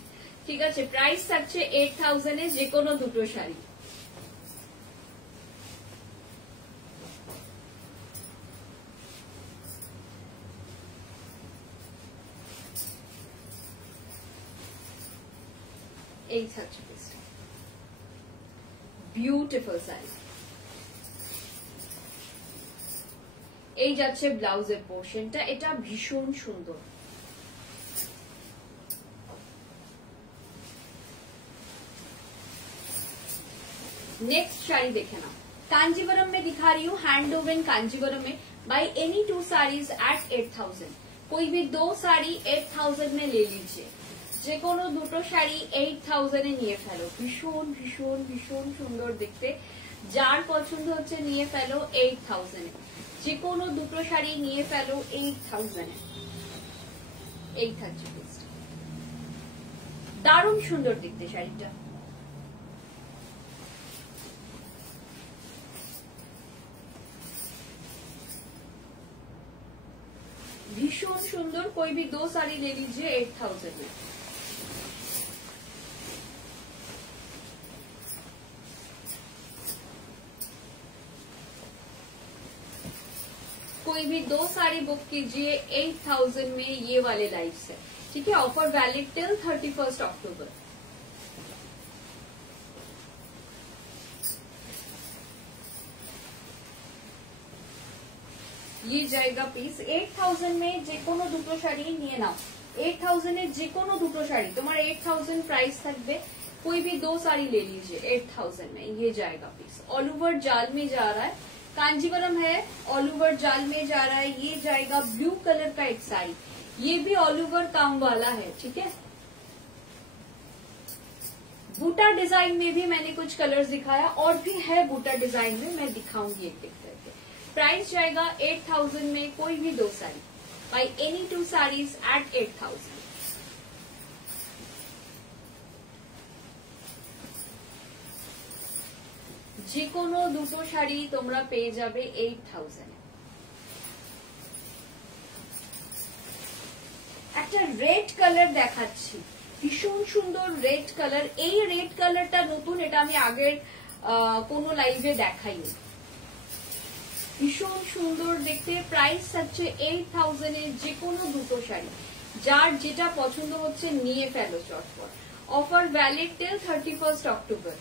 ঠিক আছে, প্রাইস থাকছে 8000 এ যে কোনো 2টো শাড়ি। এই থাকছে বিউটিফুল শাড়ি। এই যাচ্ছে ব্লাউজের পোর্শনটা, এটা ভীষণ সুন্দর। नेक्स्ट साड़ी देखे ना, कांजीवरम में दिखा रही हूँ, हैंड वोवन कांजीवरम में बाई एनी 2 साड़ीज एट 8000। कोई भी 2 साड़ी 8000 में ले लीजिए। যে কোনো 2টো শাড়ি 8000 এ নিয়ে ফেলো। ভীষণ ভীষণ ভীষণ সুন্দর দেখতে, যার পছন্দ হচ্ছে নিয়ে ফেলো 8000 এ। যে কোনো 2টো শাড়ি নিয়ে ফেলো 8000 এ। এই থাকছে দারুণ সুন্দর দেখতে শাড়িটা। भीषण सुंदर, कोई भी 2 साड़ी ले लीजिए 8000 में। कोई भी 2 साड़ी बुक कीजिए 8000 में ये वाले लाइव से। ठीक है, ऑफर वैलिड टिल 31 अक्टूबर। ये जाएगा पीस 8000 में। যে কোনো 2টো শাড়ি নিয়ে নাও। 8000 এর যে কোনো 2টো শাড়ি তোমার 8000 प्राइस থাকবে। कोई भी 2 साड़ी ले लीजिए 8000 में। ये जाएगा पीस। ऑल ओवर जाल में जा रहा है, कांजीवरम है, ऑल ओवर जाल में जा रहा है। ये जाएगा ब्लू कलर का एक साड़ी, ये भी ऑल ओवर काम वाला है। ठीक है, बूटा डिजाइन में भी मैंने कुछ कलर्स दिखाया, और भी है बूटा डिजाइन में, मैं दिखाऊंगी एक एक करके। प्राइस जाएगा 8000 में कोई भी 2 sari buy any 2 saris at 8000। যে কোনো 2টো শাড়ি তোমরা পেয়ে যাবে 8000 এ। একটা রেড কালার দেখাচ্ছি, ভীষণ সুন্দর রেড কালার। এই রেড কালারটা নতুন, এটা আমি আগের কোনো লাইভে দেখাইনি। ভীষণ সুন্দর দেখতে, প্রাইস থাকছে 8000 এর যে কোনো 2টো শাড়ি। যার যেটা পছন্দ হচ্ছে নিয়ে ফেলো চটপট। অফার ভ্যালিড টিল 31 अक्टूबर।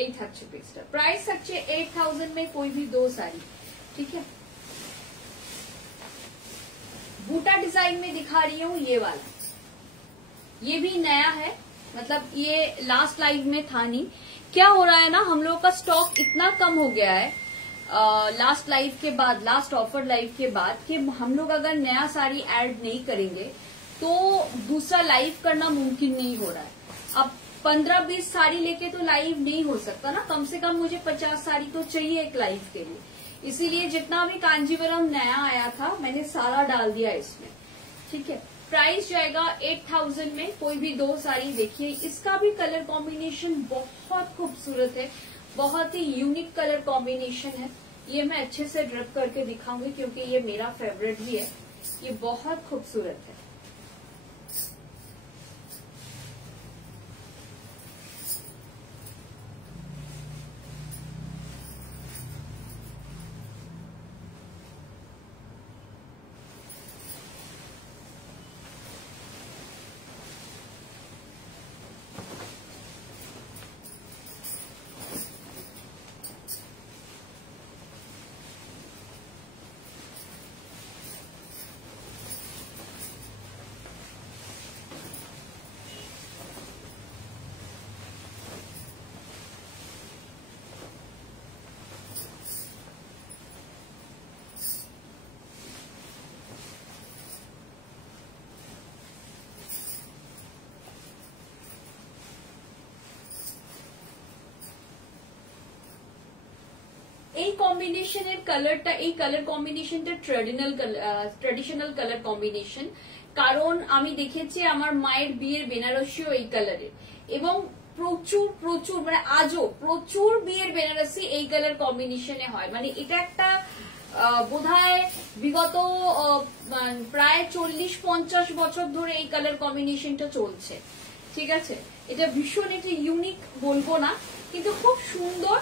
এই থাকছে পিসটা, প্রাইস থাকছে 8000 में कोई भी 2 साड़ी। ठीक है, बूटा डिजाइन में दिखा रही हूँ ये वाला। ये भी नया है, मतलब ये लास्ट लाइव में था नहीं। क्या हो रहा है ना, हम लोगों का स्टॉक इतना कम हो गया है लास्ट लाइव के बाद, लास्ट ऑफर लाइव के बाद, कि हम लोग अगर नया साड़ी ऐड नहीं करेंगे तो दूसरा लाइव करना मुमकिन नहीं हो रहा है। अब 15-20 साड़ी लेके तो लाइव नहीं हो सकता ना, कम से कम मुझे 50 साड़ी तो चाहिए एक लाइव के लिए। इसीलिए जितना भी कांजीवरम नया आया था मैंने सारा डाल दिया इसमें। ठीक है, प्राइस जाएगा 8000 में। कोई भी दो साड़ी देखिए, इसका भी कलर कॉम्बिनेशन बहुत खूबसूरत है, बहुत ही यूनिक कलर कॉम्बिनेशन है। ये मैं अच्छे से ड्रप करके दिखाऊंगी क्योंकि ये मेरा फेवरेट भी है। ये बहुत खूबसूरत है। এই কম্বিনেশনের কালারটা, এই কালার কম্বিনেশনটা ট্রেডিশনাল কালার কম্বিনেশন। কারণ আমি দেখেছি আমার মায়ের বিয়ের বেনারসিও এই কালারের, এবং প্রচুর প্রচুর মানে আজও প্রচুর বিয়ের বেনারসি এই কালার কম্বিনেশনে হয়। মানে এটা একটা বোধহয় বিগত প্রায় 40-50 বছর ধরে এই কালার কম্বিনেশনটা চলছে। ঠিক আছে, এটা ভীষণ একটি ইউনিক বলবো না, কিন্তু খুব সুন্দর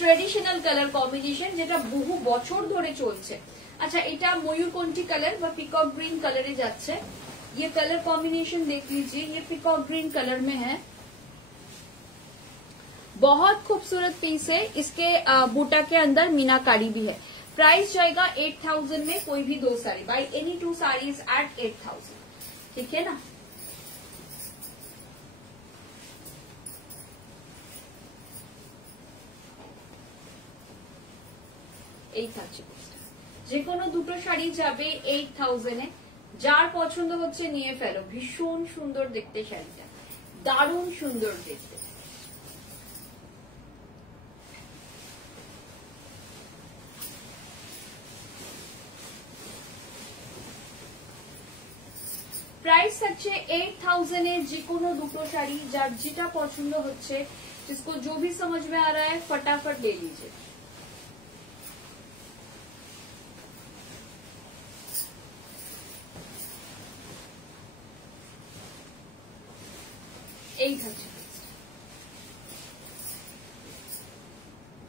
ट्रेडिशनल कलर कॉम्बिनेशन যেটা বহু বছর ধরে চলছে। अच्छा, এটা ময়ূরকণ্ঠী कलर व पिकॉक ग्रीन कलर যাচ্ছে। ये कलर कॉम्बिनेशन देख लीजिए, ये पिकॉक ग्रीन कलर में है, बहुत खूबसूरत पीस है। इसके बूटा के अंदर मीनाकारी भी है। प्राइस जाएगा 8000 में। कोई भी दो sari, buy any two saris at 8000। ठीक है ना। এই থাকছে, যে কোনো দুটো শাড়ি যাবে 8000 এ। যার পছন্দ হচ্ছে নিয়ে ফেলো। ভীষণ সুন্দর দেখতে শাড়িটা, দারুণ সুন্দর দেখতে। प्राइस থাকছে 8000 এ। যে কোনো দুটো শাড়ি, যার যেটা পছন্দ হচ্ছে, जिसको जो भी समझ में आ रहा है फटाफट ले लीजिए। এই থাকছে,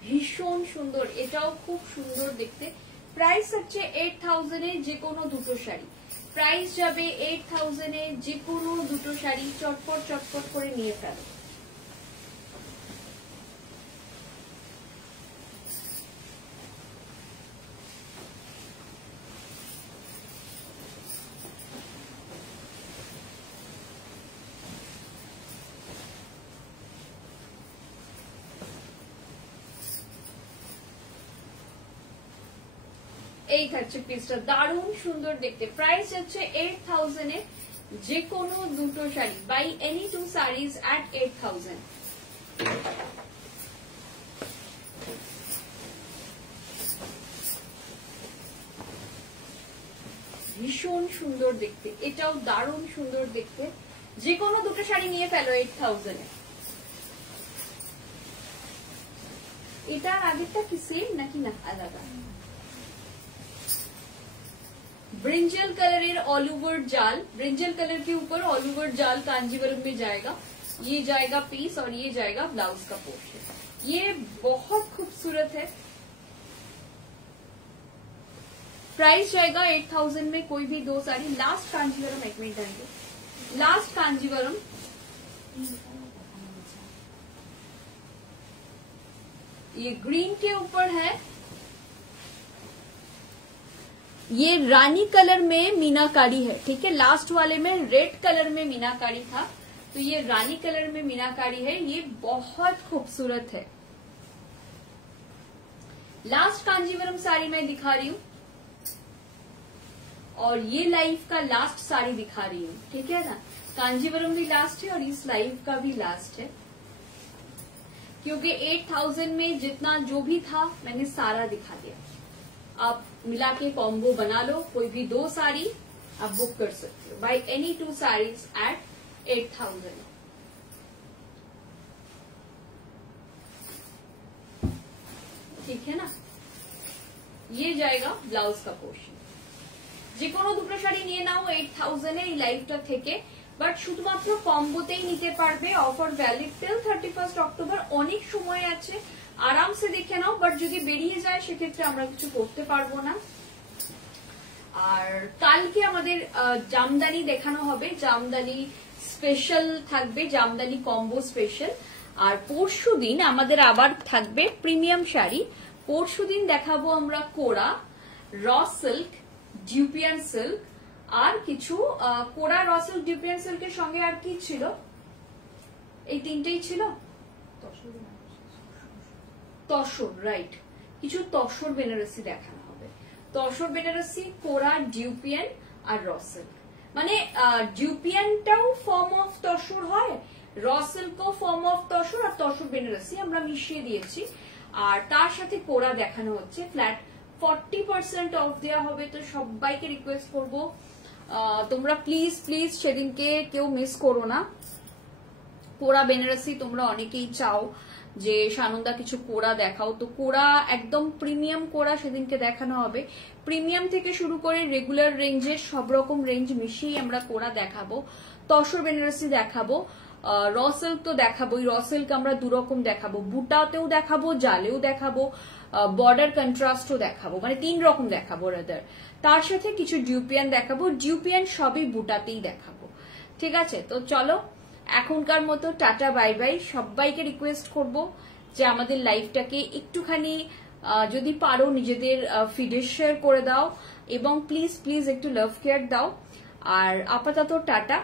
ভীষণ সুন্দর, এটাও খুব সুন্দর দেখতে। প্রাইস হচ্ছে 8000 এ। যে কোনো দুটো শাড়ি প্রাইস যাবে 8000 এ। যে কোনো দুটো শাড়ি চটপট চটপট করে নিয়ে ফেলো। এই থাকছে পিসটা, দারুণ সুন্দর দেখতে। প্রাইস হচ্ছে 8000 এ। যে কোনো দুটো শাড়ি, বাই এনি টু সাড়িজ এট 8000। ভীষণ সুন্দর দেখতে, এটাও দারুণ সুন্দর দেখতে। যে কোনো দুটো শাড়ি নিয়ে ফেলো 8000 এ। এটার আগেরটা কি সেম নাকি না আলাদা? ब्रिंजल कलर ऑल ओवर जाल, ब्रिंजल कलर के ऊपर ऑल ओवर जाल कांजीवरम में जाएगा। ये जाएगा पीस और ये जाएगा ब्लाउज का पोर्शन। ये बहुत खूबसूरत है। प्राइस जाएगा 8000 में। कोई भी दो साड़ी। लास्ट कांजीवरम, एक मिनट आएंगे, लास्ट कांजीवरम। ये ग्रीन के ऊपर है, ये रानी कलर में मीनाकारी है। ठीक है, लास्ट वाले में रेड कलर में मीनाकारी था, तो ये रानी कलर में मीनाकारी है। ये बहुत खूबसूरत है। लास्ट कांजीवरम साड़ी मैं दिखा रही हूँ, और ये लाइफ का लास्ट साड़ी दिखा रही हूँ। ठीक है ना, कांजीवरम भी लास्ट है और इस लाइफ का भी लास्ट है, क्योंकि 8000 में जितना जो भी था मैंने सारा दिखा दिया। आप मिला के कॉम्बो बना लो, कोई भी 2 साड़ी आप बुक कर सकते हो बाय एनी 2 साड़ीज एट 8000। ठीक है ना, ये जाएगा ব্লাউজ का পোর্শন। যে কোনো দুটো শাড়ি নিয়ে নাও 8000 এ এই লাইভটা থেকে, বাট শুধুমাত্র কম্বোতেই নিতে পারবে। অফার ভ্যালিড টিল 31 অক্টোবর, অনেক সময় আছে, আরামসে দেখে নাও। বাট যদি বেরিয়ে যায় সেক্ষেত্রে আমরা কিছু করতে পারবো না। আর কালকে আমাদের জামদানি দেখানো হবে, জামদানি স্পেশাল থাকবে, জামদানি কম্বো স্পেশাল। আর পরশু দিন আমাদের আবার থাকবে প্রিমিয়াম শাড়ি। পরশু দিন দেখাবো আমরা কোরা, র সিল্ক, ডিউপিয়ান সিল্ক, আর কিছু কোরা, র সিল্ক, ডিউপিয়ান সিল্কের সঙ্গে আর কি ছিল, এই তিনটেই ছিল, তসর, রাইট, কিছু তসর বেনারসি দেখানো হবে। তসর বেনারসি, কোরা, ডিউপিয়ান আর র সিল্ক। মানে ডিউপিয়ানটাও ফর্ম অফ তসর হয়, র সিল্কও ফর্ম অফ তসর, আর তসর বেনারসি আমরা মিশিয়ে দিয়েছি। আর তার সাথে কোরা দেখানো হচ্ছে। ফ্ল্যাট 40% অফ দেওয়া হবে। তো সবাইকে রিকোয়েস্ট করবো তোমরা প্লিজ প্লিজ সেদিনকে কেউ মিস করো না। কোরা বেনারসি তোমরা অনেকেই চাও যে সানন্দা কিছু কোরা দেখাও, তো কোরা একদম প্রিমিয়াম কোরা সেদিনকে দেখানো হবে। প্রিমিয়াম থেকে শুরু করে রেগুলার রেঞ্জের সব রকম রেঞ্জ মিশিয়ে আমরা কোরা দেখাবো। তসর বেনারসি দেখাবো, র সিল্ক তো দেখাবোই, র সিল্ক আমরা দুরকম দেখাবো, বুটাতেও দেখাবো, জালেও দেখাবো, বর্ডার কন্ট্রাস্টও দেখাবো, মানে 3 রকম দেখাবো রাদার। তার সাথে কিছু ডিউপিয়ান দেখাবো, ডিউপিয়ান সবই বুটাতেই দেখাবো। ঠিক আছে, তো চলো এখনকার মতো টাটা বাই বাই। সবাইকে রিকোয়েস্ট করব যে আমাদের লাইভটাকে একটুখানি যদি পারো নিজেদের ফিডে শেয়ার করে দাও, এবং প্লিজ প্লিজ একটু লাভ কেয়ার দাও। আর আপাতত টাটা,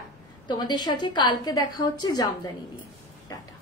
তোমাদের সাথে কালকে দেখা হচ্ছে জামদানি নিয়ে। টাটা।